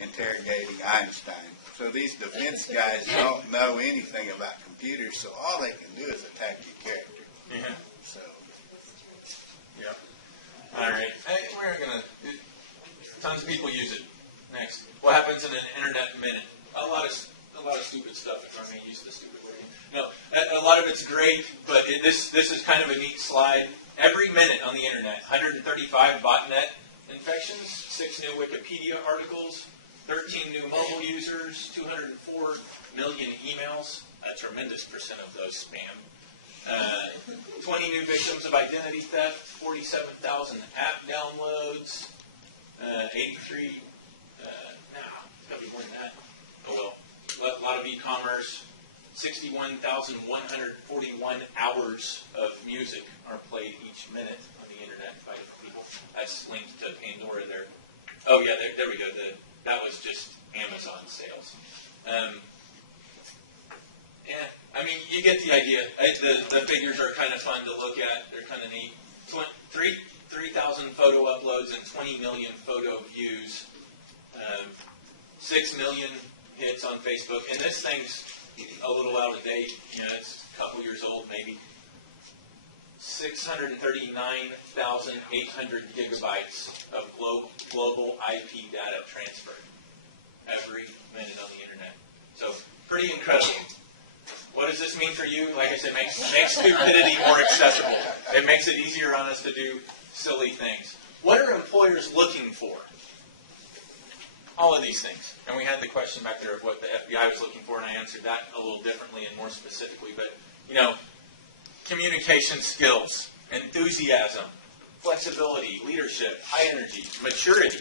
interrogating Einstein. So these defense guys don't know anything about computers, so all they can do is attack your character. Yeah. So. Yeah. All right. Hey, we're gonna. Tons of people use it. Next, what happens in an internet minute? A lot of stupid stuff. If I may use the stupid word. No, a lot of it's great, but this is kind of a neat slide. Every minute on the internet, 135 botnet infections, 6 new Wikipedia articles, 13 new mobile users, 204 million emails. A tremendous percent of those spam. 20 new victims of identity theft, 47,000 app downloads, 83. It's got to be more than that. Oh well. A lot of e-commerce. 61,141 hours of music are played each minute on the internet by people. That's linked to Pandora there. Oh yeah, there we go. That was just Amazon sales. Yeah, I mean, you get the idea. The figures are kind of fun to look at. They're kind of neat. 3,000 photo uploads and 20 million photo views. 6 million hits on Facebook. And this thing's a little out of date. It's a couple years old maybe. 639,800 gigabytes of global IP data transferred every minute on the internet. So, pretty incredible. What does this mean for you? Like I said, makes stupidity more accessible. It makes it easier on us to do silly things. What are employers looking for? All of these things. And we had the question back there of what the FBI was looking for, and I answered that a little differently and more specifically. But, communication skills, enthusiasm, flexibility, leadership, high energy, maturity.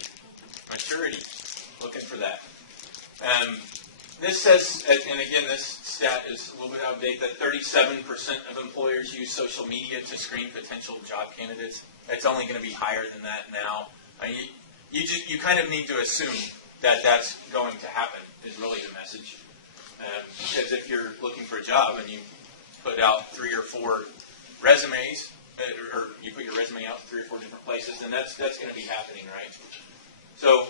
Looking for that. this says, and again, this stat is a little bit outdated, that 37% of employers use social media to screen potential job candidates. It's only going to be higher than that now. I mean, you kind of need to assume that that's going to happen, is really the message. Because if you're looking for a job and you put out 3 or 4 resumes, or you put your resume out in 3 or 4 different places, then that's going to be happening, right? So,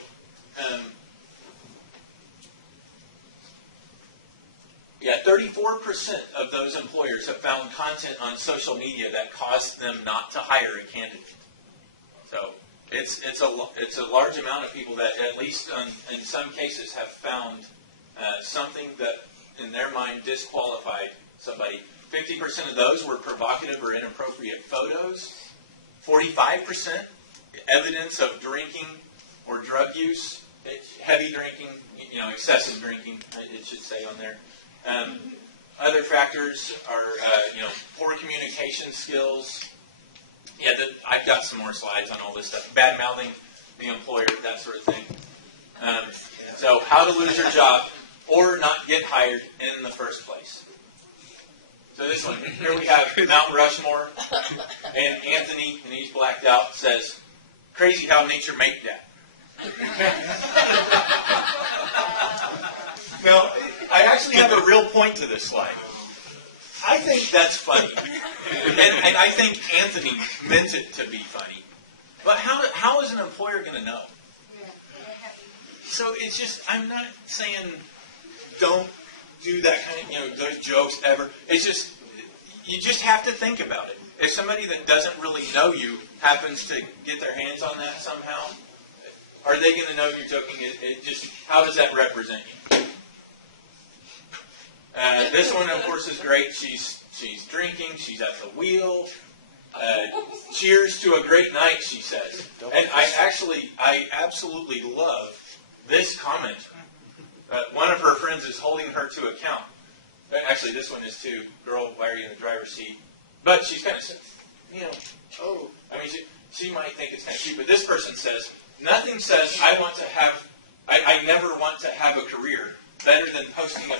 yeah, 34% of those employers have found content on social media that caused them not to hire a candidate. So it's a large amount of people that, at least in some cases, have found something that, in their mind, disqualified somebody. 50% of those were provocative or inappropriate photos. 45% evidence of drinking or drug use, heavy drinking, excessive drinking, it should say on there. Other factors are, poor communication skills. Yeah, I've got some more slides on all this stuff. Bad mouthing the employer, that sort of thing. So how to lose your job or not get hired in the first place. So this one, here we have Mount Rushmore, and Anthony, and he's blacked out, says, "Crazy how nature made that." Now, I actually have a real point to this slide. I think that's funny, and I think Anthony meant it to be funny. But how is an employer going to know? So it's just, I'm not saying don't do that kind of, those jokes ever. It's just, you just have to think about it. If somebody that doesn't really know you happens to get their hands on that somehow, are they going to know you're joking? It just, how does that represent you? This one, of course, is great. She's drinking. She's at the wheel. Cheers to a great night, she says. And I absolutely love this comment. One of her friends is holding her to account. Actually, this one is too. Girl, why are you in the driver's seat? But she's kind of, I mean, she might think it's kind of cute. But this person says, nothing says I never want to have a career better than posting a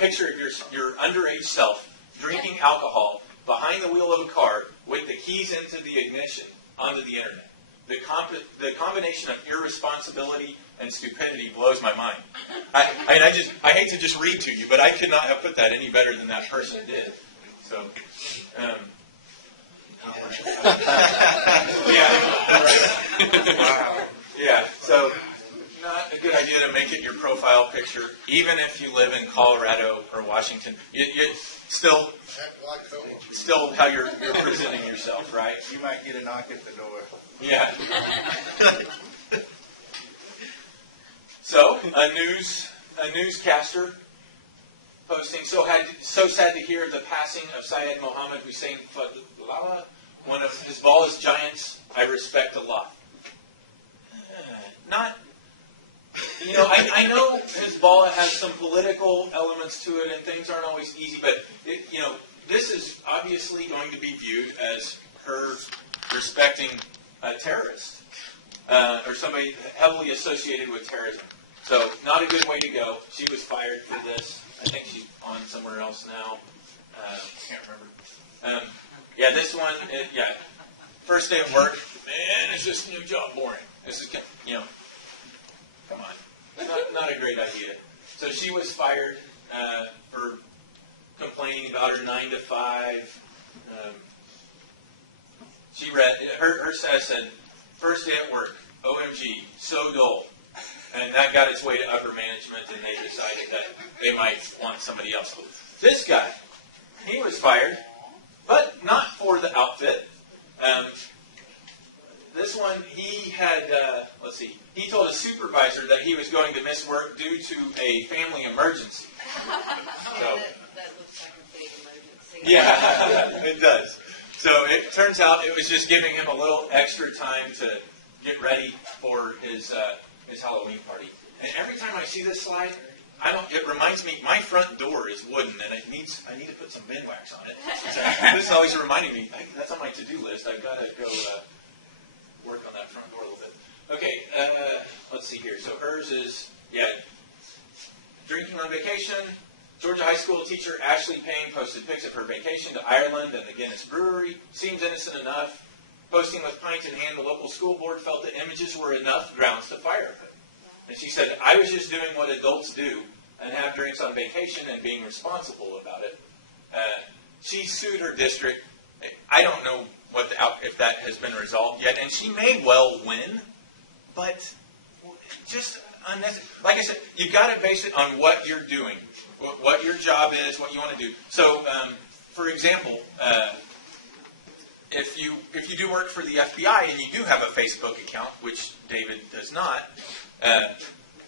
picture of your underage self drinking alcohol behind the wheel of a car with the keys into the ignition onto the internet. The combination of irresponsibility and stupidity blows my mind. I hate to just read to you, but I could not have put that any better than that person did. So, yeah, so not a good idea to make it your profile picture, even if you live in Colorado or Washington. Still how you're presenting yourself, right? You might get a knock at the door. Yeah. So a newscaster posting, so sad to hear the passing of Syed Mohammed Hussein Fadlallah, one of Hezbollah's giants I respect a lot. I know Hezbollah has some political elements to it and things aren't always easy, but this is obviously going to be viewed as her respecting a terrorist or somebody heavily associated with terrorism. So not a good way to go. She was fired for this. I think she's on somewhere else now. Can't remember. This one, first day at work, man, is this new job boring? This is, come on. Not a great idea. So she was fired for complaining about her 9 to 5. She read, her status said, first day at work, OMG, so dull. And that got its way to upper management, and they decided that they might want somebody else. This guy, he was fired, but not for the outfit. This one, he had, he told a supervisor that he was going to miss work due to a family emergency. So, that looks like a big emergency. Yeah, it does. So it turns out it was just giving him a little extra time to get ready for his Halloween party. And every time I see this slide, it reminds me, my front door is wooden, and I need to put some bed wax on it. So this is always reminding me, that's on my to-do list. I've got to go work on that front door a little bit. Okay, let's see here. So hers is, drinking on vacation. vacation. Georgia high school teacher Ashley Payne posted pics of her vacation to Ireland and the Guinness Brewery. Seems innocent enough. Posting with pint in hand, the local school board felt that images were enough grounds to fire her. And she said, I was just doing what adults do and have drinks on vacation and being responsible about it. She sued her district. I don't know if that has been resolved yet, and she may well win, but just unnecessary. Like I said, you've got to base it on what you're doing, what your job is, what you want to do. So, for example, if you do work for the FBI and you do have a Facebook account, which David does not,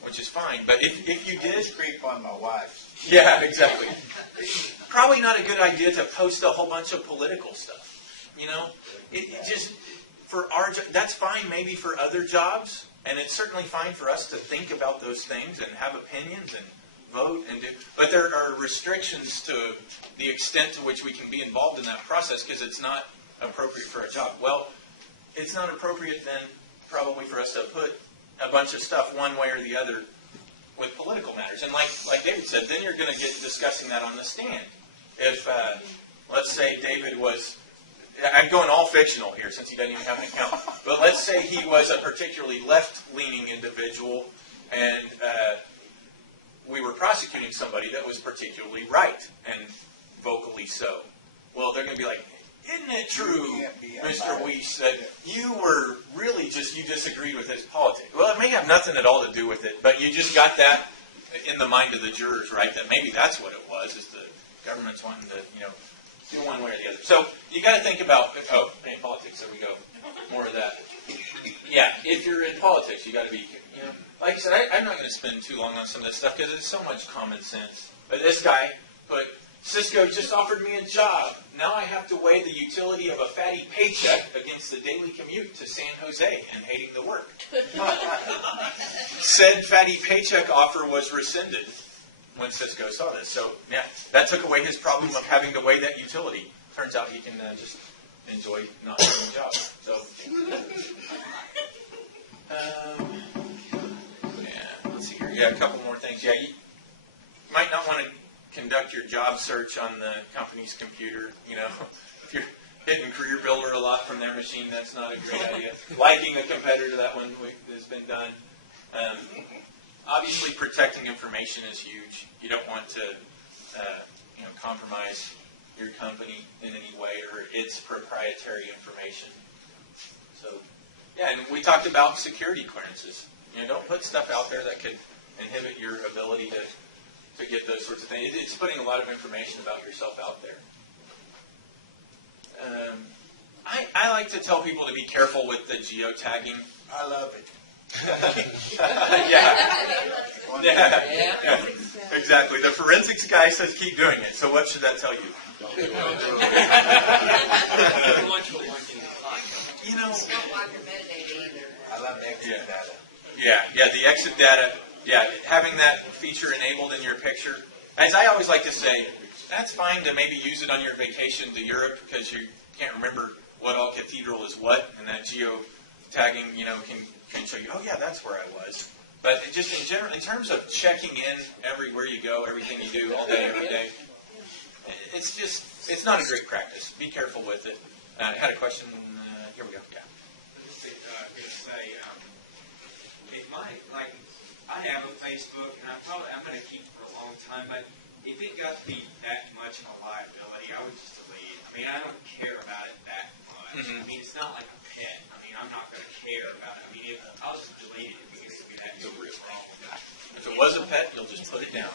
which is fine, but if you did creep on my wife. Yeah, exactly. Probably not a good idea to post a whole bunch of political stuff. You know, it just for our that's fine maybe for other jobs, and it's certainly fine for us to think about those things and have opinions and vote and do. But there are restrictions to the extent to which we can be involved in that process because it's not appropriate for a job. Well, it's not appropriate then probably for us to put a bunch of stuff one way or the other with political matters. And like David said, then you're going to get discussing that on the stand. If, let's say David was, I'm going all fictional here since he doesn't even have an account, but let's say he was a particularly left-leaning individual and we were prosecuting somebody that was particularly right and vocally so. Well, they're going to be like, isn't it true, Mr. Weiss, that you were really you disagreed with his politics? Well, it may have nothing at all to do with it, but you just got that in the mind of the jurors, right? That maybe that's what it was, is the government's wanting to, do one way or the other. So you got to think about, in politics, there we go, more of that. Yeah, if you're in politics, you got to be, like I said, I'm not going to spend too long on some of this stuff because it's so much common sense. But this guy put, Cisco just offered me a job. Now I have to weigh the utility of a fatty paycheck against the daily commute to San Jose and hating the work. Said fatty paycheck offer was rescinded when Cisco saw this. So, yeah, that took away his problem of having to weigh that utility. Turns out he can just enjoy not having a job. So, let's see here. Yeah, a couple more things. Yeah, you might not want to conduct your job search on the company's computer. If you're hitting Career Builder a lot from their machine, that's not a great idea. Liking a competitor, that one has been done. Obviously, protecting information is huge. You don't want to, compromise your company in any way or its proprietary information. So, yeah, and we talked about security clearances. Don't put stuff out there that could inhibit your ability to get those sorts of things. It's putting a lot of information about yourself out there. I like to tell people to be careful with the geotagging. I love it. Yeah, exactly. The forensics guy says keep doing it. So what should that tell you? Don't block your metadata either. I love exit data. Yeah, the exit data. Yeah, having that feature enabled in your picture. As I always like to say, that's fine to maybe use it on your vacation to Europe because you can't remember what all cathedral is what, and that geo-tagging, can show you, oh yeah, that's where I was. But just in general, in terms of checking in everywhere you go, everything you do, all day, every day, it's not a great practice. Be careful with it. I had a question. Here we go. Yeah. I have a Facebook, and I'm going to keep it for a long time, but if it got to be that much of a liability, I would just delete it. I mean, I don't care about it that much. I mean, it's not like a pet. I mean, I'm not going to care about it. I mean, I'll just delete it because it'll be that real problem. If it was a pet, you'll just put it down.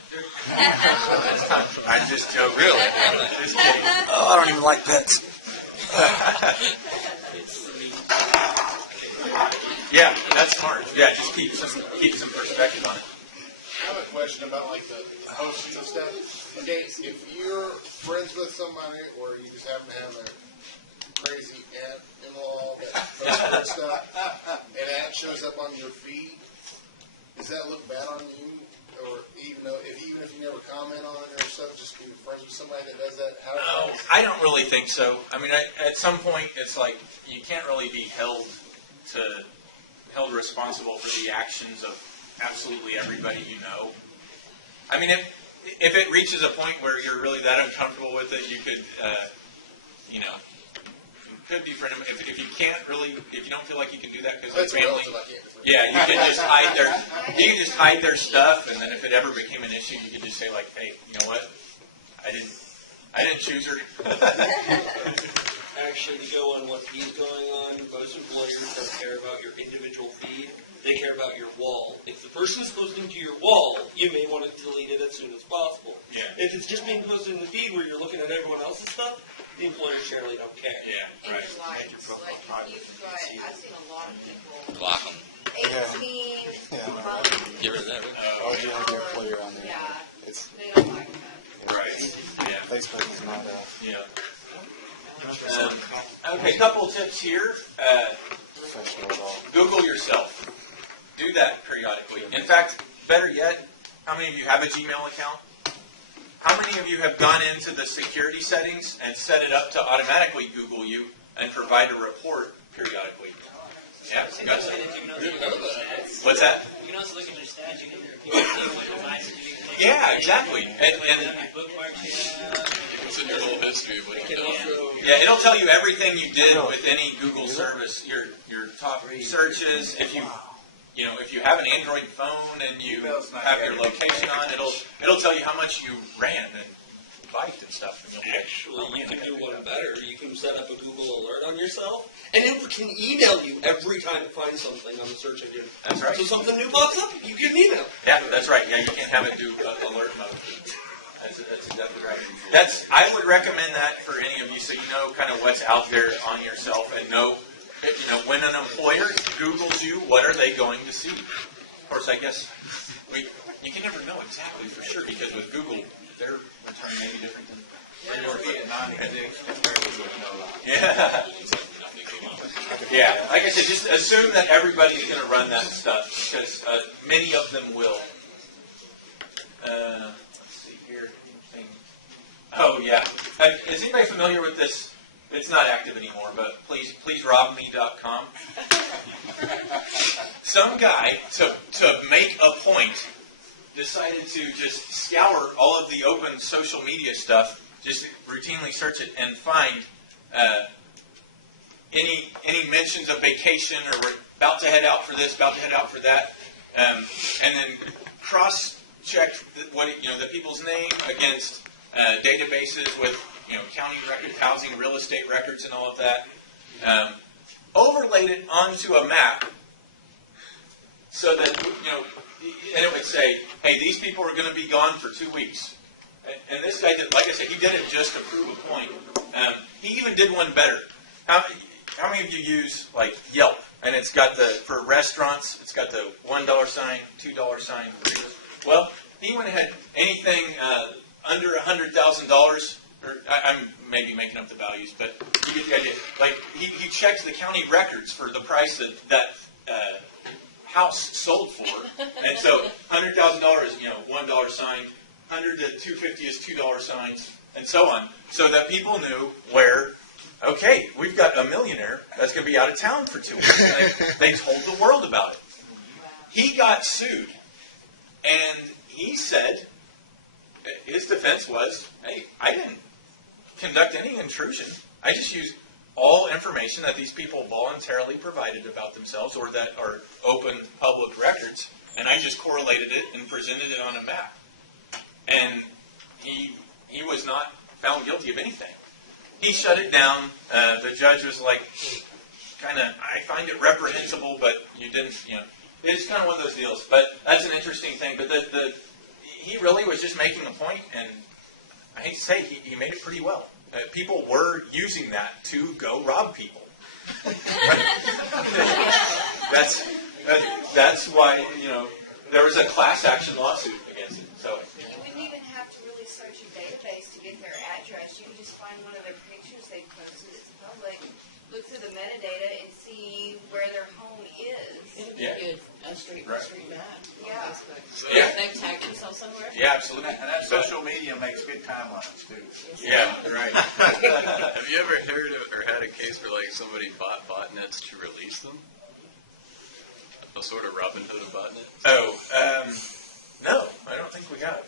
I just joke. Really? Just kidding. Oh, I don't even like pets. Yeah, that's smart. Yeah, just keep some perspective on it. I have a question about the posts and stuff. Okay, if you're friends with somebody or you just happen to have a crazy aunt-in-law that posts weird stuff and that shows up on your feed, does that look bad on you? Or even if you never comment on it or stuff, just being friends with somebody that does that? No, I don't really think so. I mean, at some point, it's like you can't really be held responsible for the actions of absolutely everybody you know. I mean, if it reaches a point where you're really that uncomfortable with it, you could, you know, could befriend them. If you can't really, if you don't feel like you can do that because of family, yeah, you can just hide their stuff, and then if it ever became an issue, you could just say like, hey, you know what? I didn't choose her. Actually, to go on what he's going on, most employers don't care about your individual feed. They care about your wall. If the person is posting to your wall, you may want to delete it as soon as possible. Yeah. If it's just being posted in the feed where you're looking at everyone else's stuff, the employers generally don't care. Yeah. And your likes, like, you've got, I've seen a lot of people, Block them. 18, probably. Get rid of that. Oh, yeah, they're clear on there. Yeah, It's, they don't like that. Right. Yeah. Facebook is not Yeah. Okay, couple tips here. professional at all. Google yourself. Do that periodically. In fact, better yet, how many of you have a Gmail account? How many of you have gone into the security settings and set it up to automatically Google you and provide a report periodically? Yeah, got some. What's that? You can also look at your stats. You can see what devices you can take. Yeah, exactly. And Bookmarks you It's in your little history of what you've done. yeah, it'll tell you everything you did with any Google service, your top searches. If you have an Android phone and you have your location on, it'll tell you how much you ran and biked and stuff. And Actually, you can do one better. You can set up a Google alert on yourself, and it can email you every time it finds something on the search engine. That's right. So something new pops up, you get an email. Yeah, that's right. Yeah, you can't have it do alert mode. That's exactly right. I would recommend that for any of you, so you know kind of what's out there on yourself, and know when an employer Googles you, what are they going to see? Of course, I guess you can never know exactly for sure because with Google, their return may be different than. Yeah. Yeah. Like I said, just assume that everybody's going to run that stuff because many of them will. Let's see here. Oh yeah. Is anybody familiar with this? It's not active anymore, but pleaserobme.com. Some guy to make a point decided to just scour all of the open social media stuff, just routinely search it and find any mentions of vacation or we're about to head out for this, about to head out for that, and then cross-check the people's name against databases with county records, housing, real estate records, and all of that. Overlaid it onto a map so that and it would say, hey, these people are going to be gone for 2 weeks. And this guy did, like I said, he did it just to prove a point. He even did one better. How many of you use like Yelp? And it's got for restaurants, it's got the $1 sign, $2 sign. Well, he went ahead, anything under $100,000, or I'm maybe making up the values, but you get the idea. Like he checked the county records for the price that house sold for, and so $100,000, $1 sign, 100 to 250 is $2 signs, and so on, so that people knew where. Okay, we've got a millionaire that's going to be out of town for 2 weeks. They told the world about it. He got sued, and he said, his defense was, hey, I didn't conduct any intrusion. I just used all information that these people voluntarily provided about themselves or that are open public records, and I just correlated it and presented it on a map. And he was not found guilty of anything. He shut it down. The judge was like, I find it reprehensible, but you didn't, it's kind of one of those deals. But that's an interesting thing. But he really was just making a point, and I hate to say, he made it pretty well. People were using that to go rob people. That's why, there was a class action lawsuit against it. So. You wouldn't even have to really search a database to get their address. You can just find one of their pictures they posted. It's public. Look through the metadata and see where their home is. Yeah. A street map. Yeah. Yeah. They've tagged themselves somewhere. Yeah, absolutely. And that social media makes good timelines too. Yeah, right. Have you ever heard or had a case where somebody bought botnets to release them? A sort of Robin Hood of botnets? Oh, no, I don't think we have.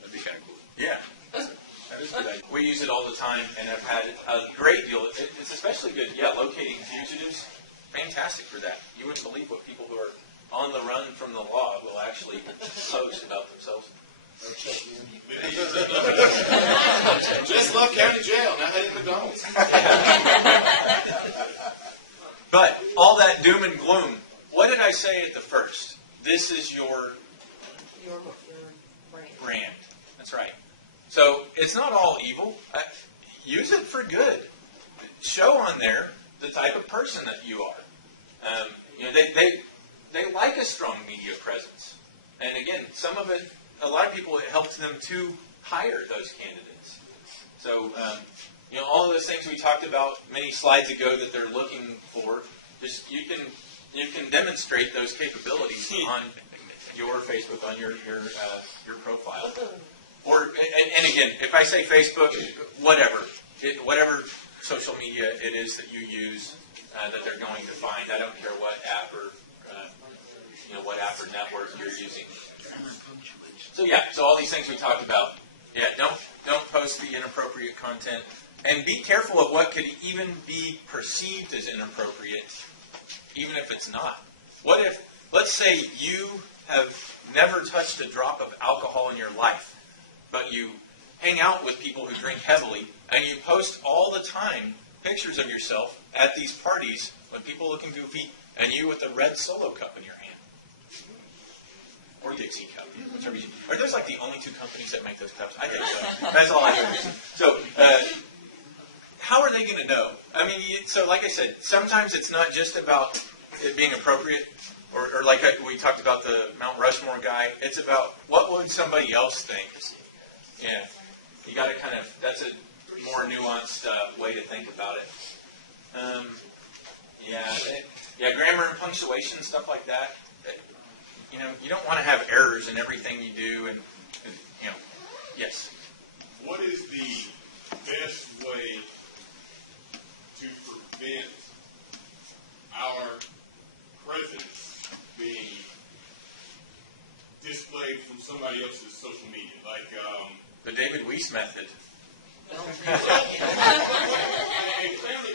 That'd be kind of cool. Yeah. That is good. We use it all the time and have had a great deal. It's especially good, locating fugitives. Fantastic for that. You wouldn't believe what people who are on the run from the law will actually post about themselves. Just left county jail, now heading to McDonald's. But all that doom and gloom, what did I say at the first? This is your brand. That's right. So it's not all evil. Use it for good. Show on there the type of person that you are. They like a strong media presence. And again, a lot of people, it helps them to hire those candidates. So, all of those things we talked about many slides ago that they're looking for, just you can demonstrate those capabilities on your Facebook, on your profile. Or, and again, if I say Facebook, whatever social media it is that you use that they're going to find, I don't care what app or network you're using. So all these things we talked about. Yeah, don't post the inappropriate content, and be careful of what could even be perceived as inappropriate, even if it's not. What if, let's say you have never touched a drop of alcohol in your life, but you hang out with people who drink heavily, and you post all the time pictures of yourself at these parties with people looking goofy, and you with a red Solo cup in your hand. Or Dixie cup. Whichever you, are those like the only two companies that make those cups? I think so. That's all I know. So, how are they going to know? I mean, so like I said, sometimes it's not just about it being appropriate, or like we talked about the Mount Rushmore guy. It's about what would somebody else think. Yeah, you got to that's a more nuanced way to think about it. Grammar and punctuation, stuff like that. You don't want to have errors in everything you do, and yes. What is the best way to prevent our presence being displayed from somebody else's social media? Like the David Weiss method. A family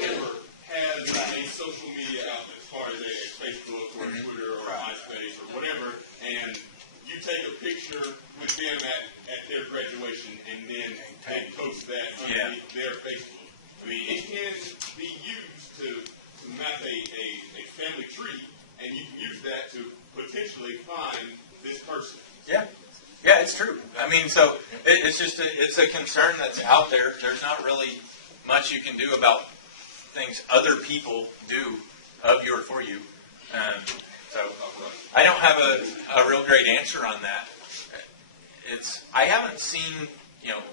member has a social media outlet as far as a Facebook or Twitter or MySpace or whatever, and you take a picture with them at their graduation and then they post that on their Facebook. I mean, it can be used to map a family tree, and you can use that to potentially find this person. Yeah, it's true. I mean, so it's a concern that's out there. There's not really much you can do about things other people do of you or for you. So I don't have a real great answer on that. I haven't seen,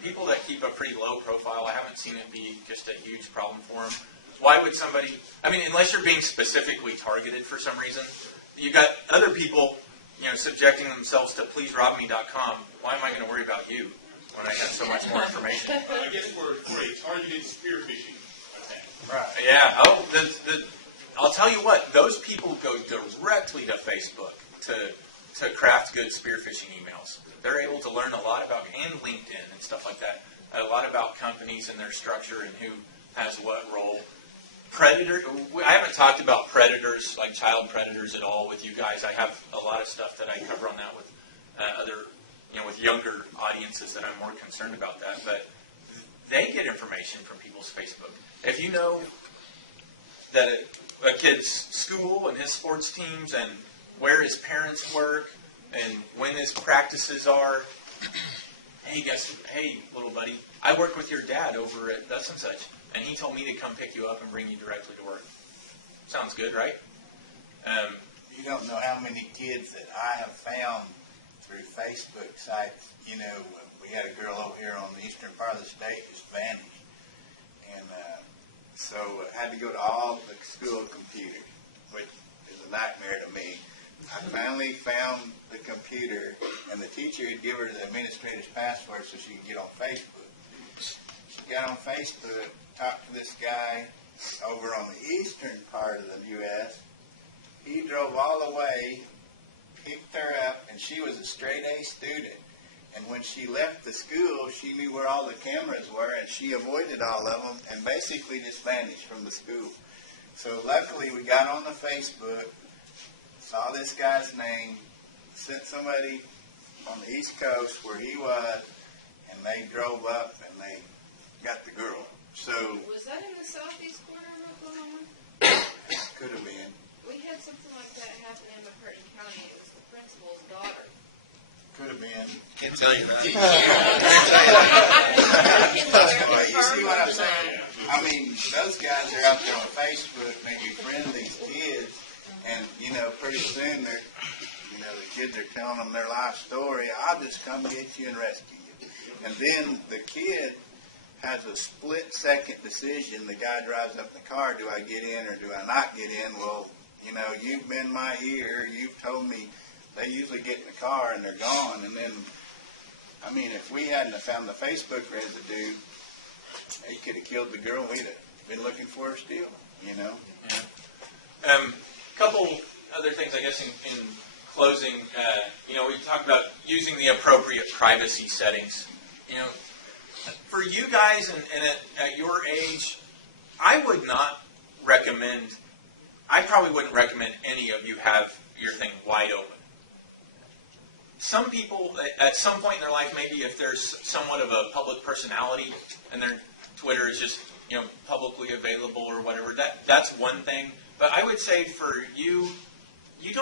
people that keep a pretty low profile, I haven't seen it be just a huge problem for them. Why would somebody, unless you're being specifically targeted for some reason, you got other people, subjecting themselves to pleaserobme.com. Why am I going to worry about you when I have so much more information? I guess for a targeted spear phishing attack. Right. Yeah. I'll tell you what, those people go directly to Facebook to craft good spear phishing emails. They're able to learn a lot about, and LinkedIn and stuff like that, a lot about companies and their structure and who has what role. Predator, I haven't talked about predators, like child predators at all with you guys. I have a lot of stuff that I cover on that with with younger audiences that I'm more concerned about that. But they get information from people's Facebook. If you know that a kid's school and his sports teams and where his parents work and when his practices are, hey, little buddy, I work with your dad over at thus and such. And he told me to come pick you up and bring you directly to work. Sounds good, right? You don't know how many kids that I have found through Facebook sites. We had a girl over here on the eastern part of the state just vanished. And so I had to go to all the school computers, which is a nightmare to me. I finally found the computer, and the teacher had given her the administrator's password so she could get on Facebook. She got on Facebook, talked to this guy over on the eastern part of the U.S. He drove all the way, picked her up, and she was a straight A student. And when she left the school, she knew where all the cameras were, and she avoided all of them and basically just vanished from the school. So luckily, we got on the Facebook, saw this guy's name, sent somebody on the East Coast where he was, and they drove up and they got the girl. So Was that in the southeast corner of Oklahoma? could have been. We had something like that happen in McCurtain County. It was the principal's daughter. Could have been. Can't tell you that. Well, you see what I'm saying? I mean, those guys are out there on Facebook, they befriend these kids, and, you know, pretty soon they're, you know, the kids are telling them their life story. I'll just come get you and rescue you. And then the kid has a split-second decision. The guy drives up in the car, do I get in or do I not get in? Well, you know, you've been my ear, you've told me. They usually get in the car and they're gone. And then, I mean, if we hadn't have found the Facebook residue, he could have killed the girl. We'd have been looking for her still, you know. Yeah. Couple other things, I guess, in closing. You know, we talked about using the appropriate privacy settings. You know, for you guys and at your age, I would not recommend. I probably wouldn't recommend any of you have your thing wide open. Some people, at some point in their life, maybe if there's somewhat of a public personality and their Twitter is just, you know, publicly available or whatever, that's one thing. But I would say for you, you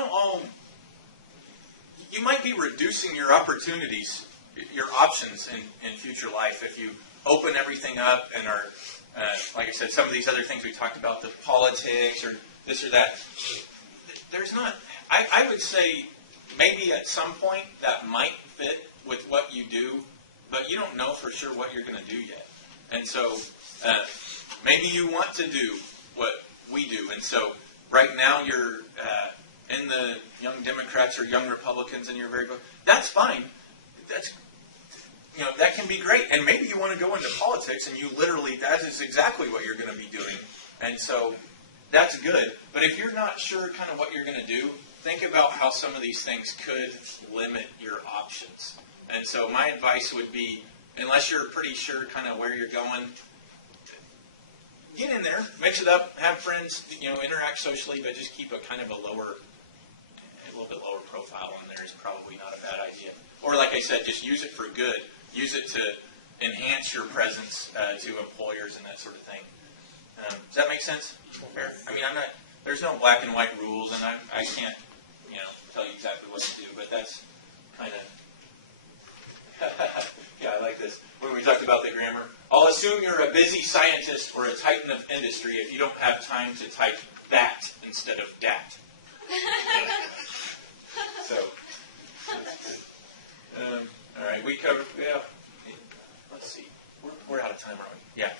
might be reducing your opportunities, your options in future life if you open everything up and are, like I said, some of these other things we talked about, the politics or this or that. There's not, I would say, maybe at some point that might fit with what you do, but you don't know for sure what you're going to do yet. And so maybe you want to do what we do. And so right now you're in the Young Democrats or Young Republicans and you're very, that's fine. That's, you know, that can be great. And maybe you want to go into politics and you literally, that is exactly what you're going to be doing. And so that's good. But if you're not sure kind of what you're going to do, think about how some of these things could limit your options. And so my advice would be, unless you're pretty sure kind of where you're going, get in there, mix it up, have friends, you know, interact socially, but just keep a kind of a little bit lower profile on there is probably not a bad idea. Or like I said, just use it for good. Use it to enhance your presence to employers and that sort of thing. Does that make sense? Fair? I mean, there's no black and white rules, and I can't, you know, tell you exactly what to do, but that's kind of, yeah, I like this. When we talked about the grammar, I'll assume you're a busy scientist or a titan of industry if you don't have time to type that instead of dat. So, all right, we covered, yeah, let's see, we're out of time, aren't we? Yeah.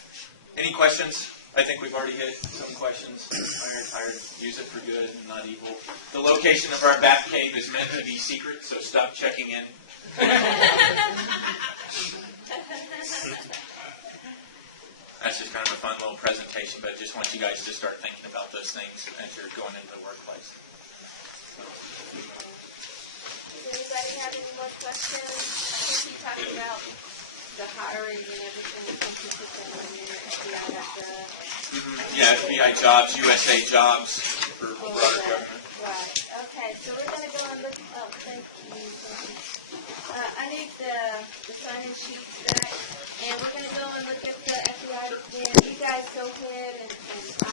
Any questions? I think we've already hit some questions. Iron tired, use it for good and not evil. The location of our bat cave is meant to be secret, so stop checking in. That's just kind of a fun little presentation, but I just want you guys to start thinking about those things as you're going into the workplace. Does anybody have any more questions? I think you talked about the hiring and everything. I think you put that on your FBI.gov. Yeah, FBI jobs, USA jobs for broader government. Right. Okay, so we're going to go and look. Oh, thank you. I need the sign-in sheets back, and we're going to go and look